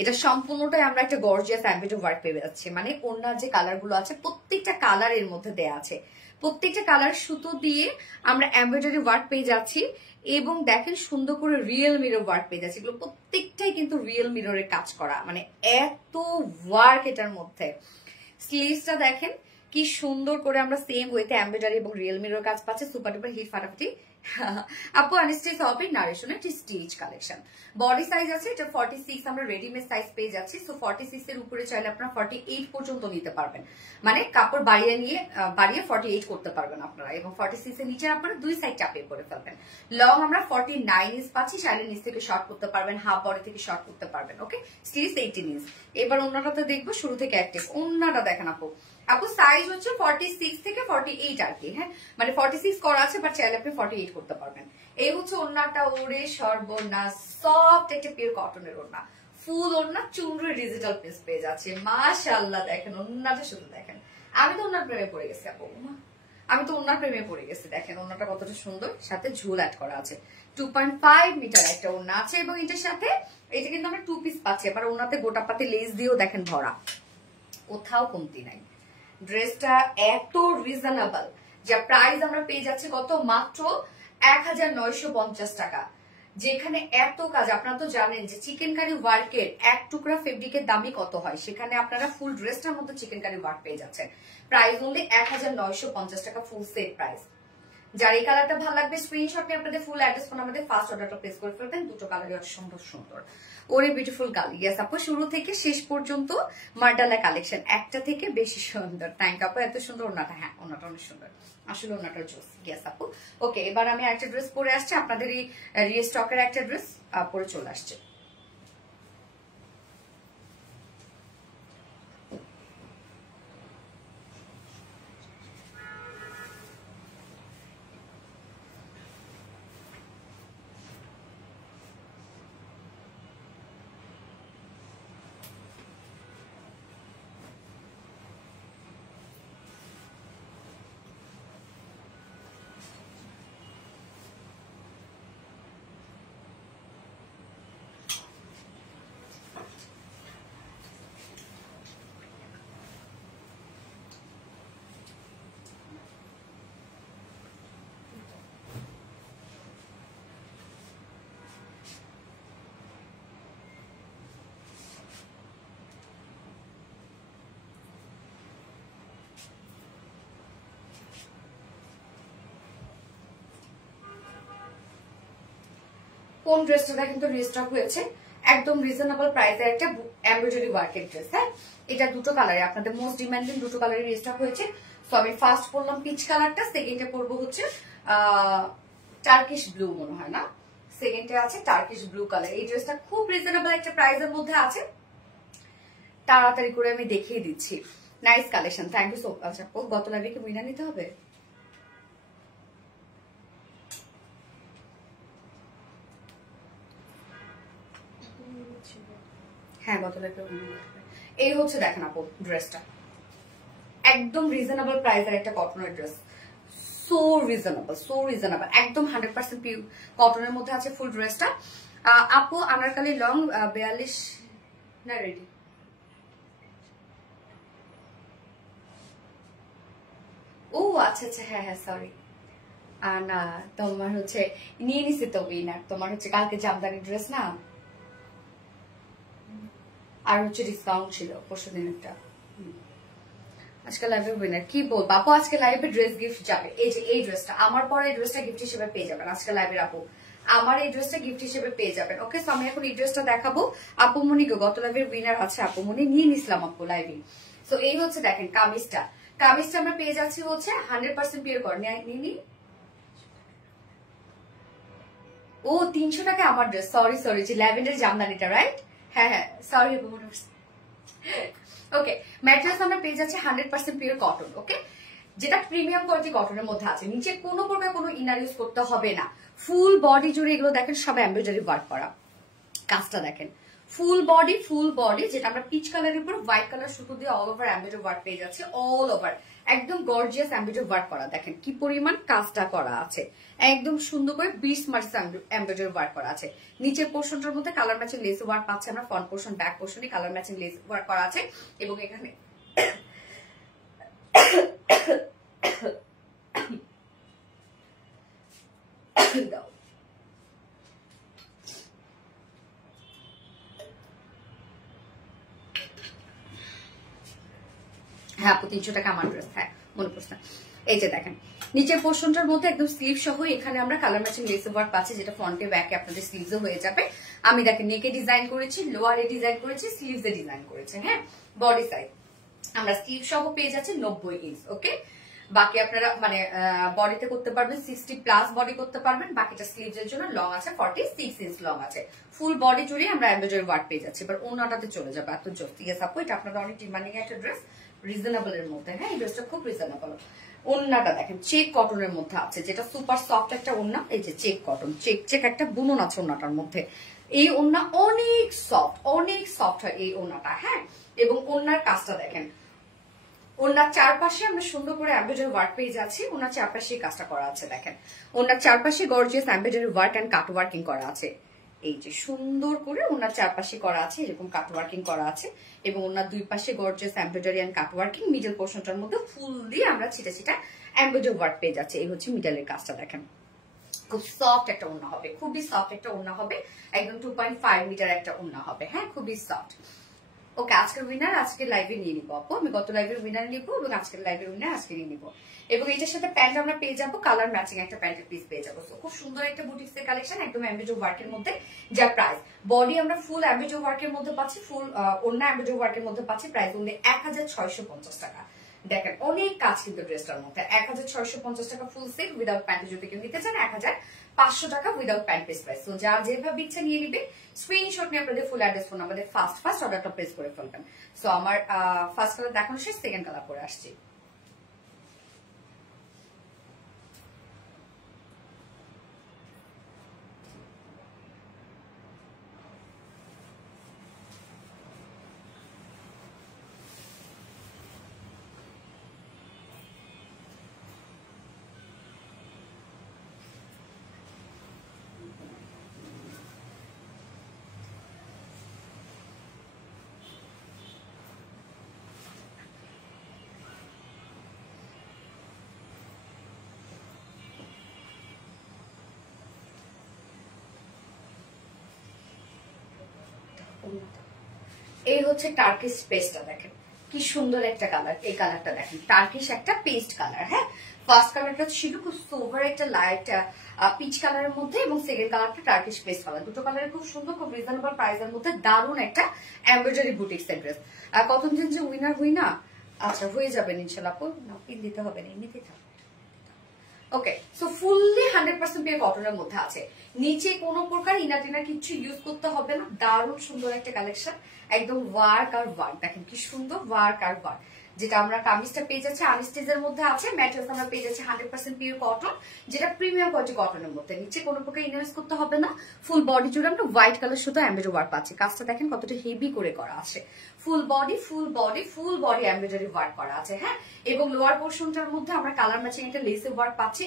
এটা সম্পূর্ণটাই আমরা একটা গর্জিয়াস এমব্রয়ডারি ওয়ার্ক পেয়ে যাচ্ছি। মানে ওনার যে কালার গুলো আছে প্রত্যেকটা কালার এর মধ্যে দেয়া আছে, প্রত্যেকটা কালার সুতো দিয়ে আমরা এমব্রয়ডারি ওয়ার্ক পেয়ে যাচ্ছি। এবং দেখেন সুন্দর করে রিয়েল মিরর ওয়ার্ক পেয়ে যাচ্ছে, এগুলো প্রত্যেকটাই কিন্তু রিয়েল মিররের কাজ করা, মানে এত ওয়ার্ক এটার মধ্যে। স্লিভসটা দেখেন কি সুন্দর করে আমরা সেম ওয়েতে এমব্রয়ডারি এবং রিয়েল মিরর কাজ পাচ্ছি। সুপার ডুপার হিট ফাটাফাটি আপু আনস্টিচ হবে নারিশনের স্টিচ কালেকশন। বডি সাইজ আছে এটা 46, আমরা রেডিমেড সাইজ পেয়ে যাচ্ছি। সো 46 এর উপরে চাইলে আপনারা 48 পর্যন্ত নিতে পারবেন, মানে কাপড় বাড়িয়ে 48 করতে পারবেন আপনারা। এবং 46 এর নিচে আপনারা দুই সাইড চাপিয়ে করে ফেলবেন। লং আমরা 49 ইঞ্চ পাচ্ছি, চাইলে নিচ থেকে শর্ট করতে পারবেন, হাফ বডি থেকে শর্ট করতে পারবেন। ওকে, স্লিভস 18 ইঞ্চ। এবার ওন্নাটাতে দেখবো শুরু থেকে অ্যাক্টিভ। ওন্নাটা দেখেন আপু, আপু সাইজ হচ্ছে 46 থেকে 48 আর কি। হ্যাঁ, মানে 46 করা আছে, বাট চাইলে আপনি 48 করতে পারবেন। এই হচ্ছে ওন্নাটা, ওরে সর্বনাশ সফট একটা পিওর কটনের ওন্না, ফুল ওন্না চুনরি ডিজিটাল পিস পেয়ে যাচ্ছে। মাশাআল্লাহ দেখেন ওন্নাটা, শুধু দেখেন। আমি তো ওন্নার প্রেমে পড়ে গেছি আপু, আমি তো ওন্নার প্রেমে পড়ে গেছি। দেখেন ওন্নাটা কতটা সুন্দর, সাথে ঝুল অ্যাড করা আছে। 2.5 মিটার একটা ওন্না আছে এবং এটার সাথে এটা কিন্তু আমরা 2 পিস পাচ্ছি। আবার ওন্নাতে গোটা পাতি লেস দিয়েও দেখেন ভরা, কোথাও কমতি নাই। ড্রেসটা এত রিজনেবল, যা প্রাইস আমরা পেয়ে যাচ্ছি কত, মাত্র 1950 টাকা। যেখানে এত কাজ, আপনারা তো জানেন যে চিকেন কারি ওয়ার্কের এক টুকরা ফেব্রিকের দামই কত হয়, সেখানে আপনারা ফুল ড্রেসটার মধ্যে চিকেন কারি ওয়ার্ক পেয়ে যাচ্ছেন। প্রাইস অনলি 1950 টাকা, ফুল সেট প্রাইস। যার এই কালারটা ভালো লাগবে স্ক্রিনশট নিয়ে আপনাদের ফুল অ্যাড্রেস ফোন আমাদের ফার্স্ট অর্ডারটা প্লেস করে ফেলবেন। দুটো কালারই সুন্দর সুন্দর, ওরে বিউটিফুল গালি। ইয়েস আপু, শুরু থেকে শেষ পর্যন্ত মার্ডালা কালেকশন, একটা থেকে বেশি সুন্দর। থ্যাংক আপু, এত সুন্দর ওনাটা। হ্যাঁ, ওনাটা অনেক সুন্দর, আসলে ওনাটার জোস। ইয়েস আপু। ওকে, এবার আমি একটা ড্রেস পরে আসছি, আপনাদের এই রিস্টকের একটা ড্রেস পরে চলে আসছে। কোন ড্রেসটা কিন্তু রিস্টক হয়েছে, একদম রিজনেবল প্রাইসের একটা এমব্রয়ডারি ওয়ার্কের ড্রেস। হ্যাঁ, এটা দুটো কালারে, আপনাদের মোস্ট ডিমান্ডিং দুটো কালারে রিস্টক হয়েছে। সো আমি ফার্স্ট পরলাম পিচ কালারটা, সেকেন্ডে পরবো হচ্ছে টার্কিশ ব্লু, মনে হয় না, সেকেন্ডে আছে টার্কিশ ব্লু কালার। এই ড্রেসটা খুব রিজনেবল একটা প্রাইসের মধ্যে আছে, তাড়াতাড়ি করে আমি দেখিয়ে দিচ্ছি। Nice collection, thank you so much. গত লাইভে কি উইনার নিতে হবে? হ্যাঁ, গত লাইভে উইনার। এই হচ্ছে দেখেন আপু ড্রেসটা, একদম রিজনেবল প্রাইসের একটা কটনের ড্রেস। সো রিজনেবল, একদম 100% পিওর কটনের মধ্যে আছে ফুল ড্রেসটা। আপু আনারকলি লং 42 না রেডি। ও আচ্ছা আচ্ছা, হ্যাঁ হ্যাঁ, সরি। না, তোমার হচ্ছে নিয়ে নিছি তো উইনার, তোমার হচ্ছে কালকে জামদানি ড্রেস না, আর হচ্ছে ডিসকাউন্ট ছিল পরশু দিনেরটা। আজকে লাইভে উইনার কি বলবো আপু, আজকে লাইভে ড্রেস গিফট যাবে। এই যে এই ড্রেসটা আমার পরে, এই ড্রেসটা গিফট হিসেবে পেয়ে যাবেন আজকে লাইভের আপু, আমার এই ড্রেসটা গিফট হিসেবে পেয়ে যাবেন। ওকে, সো আমি এখন এই ড্রেসটা দেখাবো। আপুমনি গত লাইভের উইনার আছে, আপুমনি নিয়ে নিছিলাম আপু লাইভে। সো এই হচ্ছে দেখেন কামিজটা, কামিজটা আমরা পেয়ে যাচ্ছি হচ্ছে 100% পিওর কটন। নিনি ও 300 টাকা আমার ড্রেস, সরি যে ল্যাভেন্ডার জামদানিটা, রাইট? হ্যাঁ হ্যাঁ, সরি আপু। ওকে, ম্যাটেরিয়ালস আমরা পেয়ে যাচ্ছি 100% পিওর কটন। ওকে, যেটা প্রিমিয়াম কোয়ালিটি কটনের মধ্যে আছে, নিচে কোনো প্রকার কোনো ইনার ইউজ করতে হবে না। ফুল বডি জুড়ে এগুলো দেখেন সব এমব্রয়ডারি ওয়ার্ক করা, কাজটা দেখেন ফুল বডি যেটা আমরা পিচ কালারের উপর হোয়াইট কালার সুতো দিয়ে অল ওভার এমব্রয়ডারি ওয়ার্ক পেয়ে যাচ্ছে, অল ওভার একদম গর্জিয়াস এমব্রয়ডারি ওয়ার্ক করা। দেখেন কি পরিমাণ কাজটা করা আছে, একদম সুন্দর করে 20 মার্চ এমব্রয়ডারি ওয়ার্ক করা আছে। নিচের পোর্শনটার মধ্যে কালার ম্যাচিং লেস ওয়ার্ক পাচ্ছে আমরা, ফ্রন্ট পোর্শন ব্যাক পোর্শনে কালার ম্যাচিং লেস ওয়ার্ক করা আছে। এবং এখানে হ্যাঁ 300 টাকা আমার ড্রেস, হ্যাঁ মনে পড়ছে। এই যে দেখেন নিচের পোর্শনটার মধ্যে একদম স্লিভ সহ এখানে আমরা কালার ম্যাচিং লেস ওয়ার্ক পাচ্ছি, যেটা ফ্রন্টে ব্যাকে আপনাদের স্লিভসও হয়ে যাবে। আমি দেখেন নেকে ডিজাইন করেছি, লোয়ারে ডিজাইন করেছি, স্লিভসে ডিজাইন করেছি। হ্যাঁ বডি সাইজ আমরা স্লিভ সহ পেয়ে যাচ্ছি 90 ইঞ্চ। ওকে, বাকি আপনারা মানে বডিতে করতে পারবেন 60+ বডি করতে পারবেন, বাকিটা স্লিভস এর জন্য লং আছে 46 ইঞ্চ লং আছে। ফুল বডি জুড়ে আমরা এমব্রয়ডারি ওয়ার্ক পেয়ে যাচ্ছি। এবার ওনাটাতে চলে যাবে, এত জোর ঠিক আছে আপু, এটা আপনাদের অনেক ডিমান্ডিং একটা ড্রেস, রিজনেবল এর মধ্যে। হ্যাঁ এই ড্রেসটা খুব রিজনেবল। ওন্নাটা দেখেন চেক কটনের মধ্যে আছে, যেটা সুপার সফট একটা ওন্না। এই যে চেক কটন, চেক একটা বুনন আছে ওন্নাটার মধ্যে। এই ওন্না অনেক সফট হয় এই ওন্নাটা। হ্যাঁ এবং ওন্নার কাজটা দেখেন, ওনার চারপাশে আমরা সুন্দর করে এমব্রয়ডারি ওয়ার্ক পেয়ে যাচ্ছি। ওনার চারপাশে কাজটা করা আছে দেখেন, ওনার চারপাশে gorgeous embroidery work and cut working করা আছে। এই যে সুন্দর করে ওনার চারপাশে করা আছে, এরকম কাট ওয়ার্কিং করা আছে। এবং ওনার দুই পাশে gorgeous embroidery and cut working, middle পোর্শনটার মধ্যে ফুল দিয়ে আমরা ছিটা এমব্রয়ডারি ওয়ার্ক পেয়ে যাচ্ছে। এই হচ্ছে মিডলের কাজটা দেখেন, খুব সফট একটা ওড়না হবে, খুবই সফট একটা ওড়না হবে, একদম 2.5 মিটার একটা ওড়না হবে। হ্যাঁ খুবই সফট। ওকে, আজকের উইনার আজকে লাইভে নিয়ে নিবো আপু, আমি গত লাইভের উইনার নিবো এবং আজকের লাইভের উইনার আজকে নিয়ে নিবো। এবং এটার সাথে প্যান্ট আমরা পেয়ে যাবো, কালার ম্যাচিং একটা প্যান্টের পিস পেয়ে যাবো। খুব সুন্দর একটা বুটিক্সের কালেকশন, একদম এমব্রয়ডারি ওয়ার্কের মধ্যে। যা প্রাইস বডি আমরা ফুল এমব্রয়ডারি ওয়ার্কের মধ্যে পাচ্ছি, ফুল ওড়না এমব্রয়ডারি ওয়ার্কের মধ্যে পাচ্ছি, প্রাইস হলে 1650 টাকা। দেখেন অনেক কাজ কিন্তু ড্রেসটার মধ্যে। 1650 টাকা ফুল সেট উইদাউট প্যান্ট যদি কেউ নিতে চান 1500 টাকা উইদাউট প্যান্ট পিস প্রাইস। তো যা যেভাবে ইচ্ছা নিয়ে নিবে, স্ক্রিনশট নিয়ে আপনাদের full address phone number first অর্ডারটা প্লেস করে ফেলবেন। সো আমার ফার্স্ট কালার দেখানো শেষ, সেকেন্ড কালার পরে আসছি। এই হচ্ছে টার্কিশ পেস্টটা, দেখেন কি সুন্দর একটা কালার। এই কালারটা দেখেন টার্কিশ একটা পেস্ট কালার। হ্যাঁ ফার্স্ট কালারটা ছিল খুব সোভার একটা লাইট পিচ কালারের মধ্যে, এবং সেকেন্ড কালারটা টার্কিশ পেস্ট কালার। দুটো কালার খুব সুন্দর, খুব রিজনেবল প্রাইসের মধ্যে দারুণ একটা এমব্রয়ডারি বুটিক্স ড্রেস। কতদিন যে উইনার হই না, আচ্ছা হয়ে যাবেন ইনশাল্লাহ, পিন দিতে হবে না, এমনিতেই থাকবে। ওকে, সো ফুললি 100% পিওর কটনের মধ্যে আছে, নিচে কোনো প্রকার ইনার টিনার কিছু ইউজ করতে হবে না। দারুণ সুন্দর একটা কালেকশন, একদম ওয়ার্ক আর ওয়ার্ক। দেখেন কি সুন্দর ওয়ার্ক আর ওয়ার্ক। যেটা আমরা কামিজটা পেয়ে যাচ্ছি আনস্টিচের মধ্যে আছে, ম্যাটেরিয়ালস আমরা পেয়ে যাচ্ছি 100% পিওর কটন, যেটা প্রিমিয়াম কোয়ালিটি কটনের মধ্যে। নিচে কোনো প্রকার ইনার ইউজ করতে হবে না। ফুল বডি জুড়ে আমরা হোয়াইট কালার শুধু এমব্রয়ডারি ওয়ার্ক পাচ্ছি। কাজটা দেখেন কতটা হেভি করে করা আছে, ফুল বডি এমব্রয়ডারি ওয়ার্ক করা আছে। হ্যাঁ এবং লোয়ার পোর্শনটার মধ্যে আমরা কালার ম্যাচিং একটা লেসের ওয়ার্ক পাচ্ছি,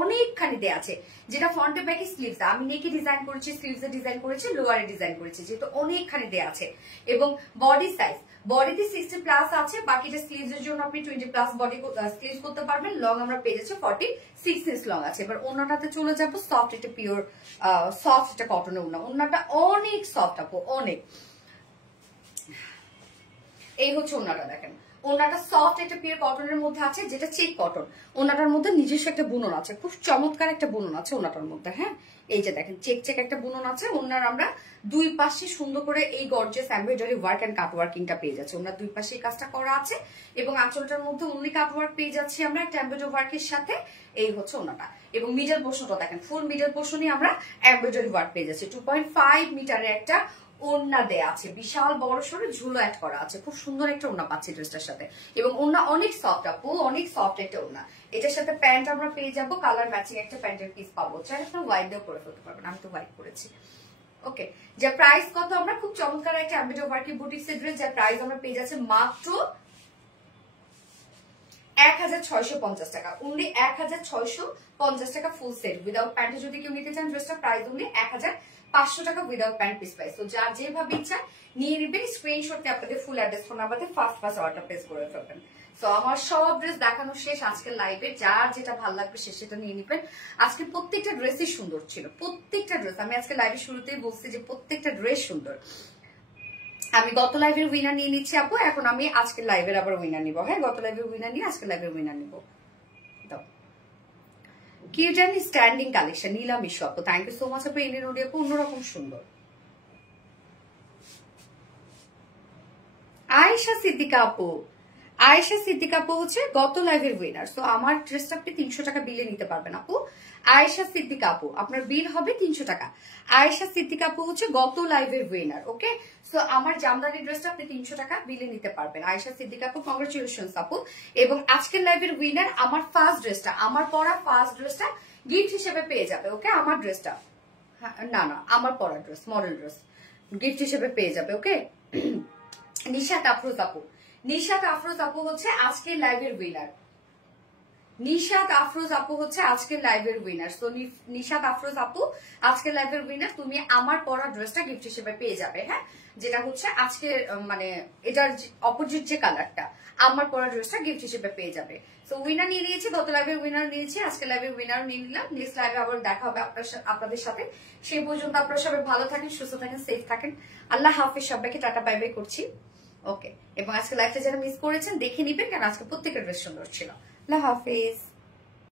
অনেকখানি দেয়া আছে, যেটা ফ্রন্টে ব্যাকে স্লিভস আমি নেকে ডিজাইন করেছি, স্লিভসে ডিজাইন করেছি, লোয়ারে ডিজাইন করেছি, যেহেতু অনেকখানি দেয়া আছে। এবং বডি সাইজ বডিতে 60+ আছে, বাকিটা স্লিভস এর জন্য আপনি 20+ বডি স্লিভস করতে পারবেন। লং আমরা পেয়ে যাচ্ছি 46 ইঞ্চ লং আছে। এবার ওনাটাতে চলে যাবো, সফট একটা পিওর সফট একটা কটনের ওনা, ওনাটা অনেক সফট আপু, অনেক। এই হচ্ছে ওনাটা, দেখেন ওনাটা সফট একটা পিওর কটনের মধ্যে আছে, যেটা চেক কটন। ওনাটার মধ্যে নিজস্ব একটা বুনন আছে, খুব চমৎকার একটা বুনন আছে ওনাটার মধ্যে। হ্যাঁ এই যে দেখেন চেক একটা বুনন আছে। ওনার আমরা দুই পাশে সুন্দর করে এই গর্জিয়াস এমব্রয়ডারি ওয়ার্ক এন্ড কাট ওয়ার্কিংটা পেয়ে যাচ্ছে। ওনার দুই পাশে এই কাজটা করা আছে, এবং আঁচলটার মধ্যে অনলি কাট ওয়ার্ক পেয়ে যাচ্ছি আমরা একটা এমব্রয়ডারি ওয়ার্কের সাথে। এই হচ্ছে ওনাটা। এবং মিডল পোর্শনটা দেখেন, ফুল মিডল পোর্শনে আমরা এমব্রয়ডারি ওয়ার্ক পেয়ে যাচ্ছি। 2.5 মিটারের একটা ওড়না দেয়া আছে, বিশাল বড় সড়ো ঝুলো অ্যাড করা আছে। খুব সুন্দর একটা ওড়না পাচ্ছি ড্রেসটার সাথে, এবং ওড়না অনেক সফট আপু, অনেক সফট একটা ওড়না। এটার সাথে প্যান্ট আমরা পেয়ে যাবো, কালার ম্যাচিং একটা প্যান্টের পিস পাবো। চাই আপনার হোয়াইট দিয়েও করে ফেলতে পারবেন, আমি তো হোয়াইট করেছি। ওকে, যে প্রাইস কত, আমরা খুব চমৎকার একটা অ্যাম্বিট ওয়ার্কি বুটিক্স এর ড্রেস, যার প্রাইস আমরা পেয়ে যাচ্ছে মাত্র 1650 টাকা, অনলি 1650 টাকা ফুল সেট উইদাউট প্যান্টে যদি কেউ নিতে চান ড্রেসটা প্রাইস অনলি 1500 টাকা উইদাউট প্যান্ট পিস প্রাইস। তো যার যেভাবে ইচ্ছা নিয়ে নেবেন, স্ক্রিনশটে আপনাদের ফুল অ্যাড্রেস ফোন নাম্বারে ফার্স্ট অর্ডার প্লেস করে ফেলবেন। তো আমার সব ড্রেস দেখানো শেষ আজকের লাইভে, যার যেটা ভালো লাগবে সে সেটা নিয়ে নিবেন। আজকে প্রত্যেকটা ড্রেসই সুন্দর ছিল, প্রত্যেকটা ড্রেস, আমি আজকে লাইভের শুরুতেই বলছি যে প্রত্যেকটা ড্রেস সুন্দর। আমি গত লাইভের উইনার নিয়ে নিচ্ছি আপু, এখন আমি আজকের লাইভের আবার উইনার নিব। হ্যাঁ, গত লাইভের উইনার নিয়ে আজকের লাইভের উইনার নিব। কিউট এন্ড স্ট্যান্ডিং কালেকশন, নীলা মিশু আপু, থ্যাংক ইউ সো মাচ আপু। ইন্ডিয়ান ওডি আপু অন্যরকম সুন্দর। আয়েশা সিদ্দিকা আপু, আয়েশা সিদ্দিকা আপু হচ্ছে গত লাইভের উইনার। তো আমার ড্রেসটা আপনি 300 টাকা বিলে নিতে পারবেন আপু। আয়েশা সিদ্দিকা আপু, আপনার বিল হবে 300 টাকা। আয়েশা সিদ্দিকা আপু হচ্ছে গত লাইভের উইনার। ওকে, সো আমার জামদানি ড্রেসটা আপনি 300 টাকা বিলে নিতে পারবেন। আয়েশা সিদ্দিকা আপু, কংগ্রেচুলেশনস আপু। এবং আজকের লাইভের উইনার আমার ফার্স্ট ড্রেসটা, আমার পরা ফার্স্ট ড্রেসটা গিফট হিসেবে পেয়ে যাবে। ওকে, আমার ড্রেসটা, না না আমার পরা ড্রেস, মডেল ড্রেস গিফট হিসেবে পেয়ে যাবে। ওকে, নিশাত আফরোজ আপু, নিশাত আফরোজ আপু হচ্ছে আজকের লাইভের উইনার। নিশাত আফরোজ আপু হচ্ছে আজকের লাইভের উইনার। তো নিশাত আফরোজ আপু আজকের লাইভের উইনার, তুমি আমার পরা ড্রেসটা গিফট হিসেবে পেয়ে যাবে। হ্যাঁ, যেটা হচ্ছে আজকে মানে এটার অপোজিট যে কালারটা, আমার পরা ড্রেসটা গিফট হিসেবে পেয়ে যাবে। তো উইনার নিয়ে নিয়েছি, গত লাইভের উইনার নিয়েছি, আজকের লাইভের উইনার নিয়ে নিলাম। নেক্সট লাইভে আবার দেখা হবে আপনাদের সাথে। সেই পর্যন্ত আপনারা সবাই ভালো থাকেন, সুস্থ থাকেন, সেফ থাকেন। আল্লাহ হাফেজ, সবাইকে টাটা বাই বাই করছি। ওকে, এবং আজকে লাইভটা যারা মিস করেছেন দেখে নিবেন, কারণ আজকে প্রত্যেকের ড্রেস সুন্দর ছিল। আল্লাহ হাফেজ।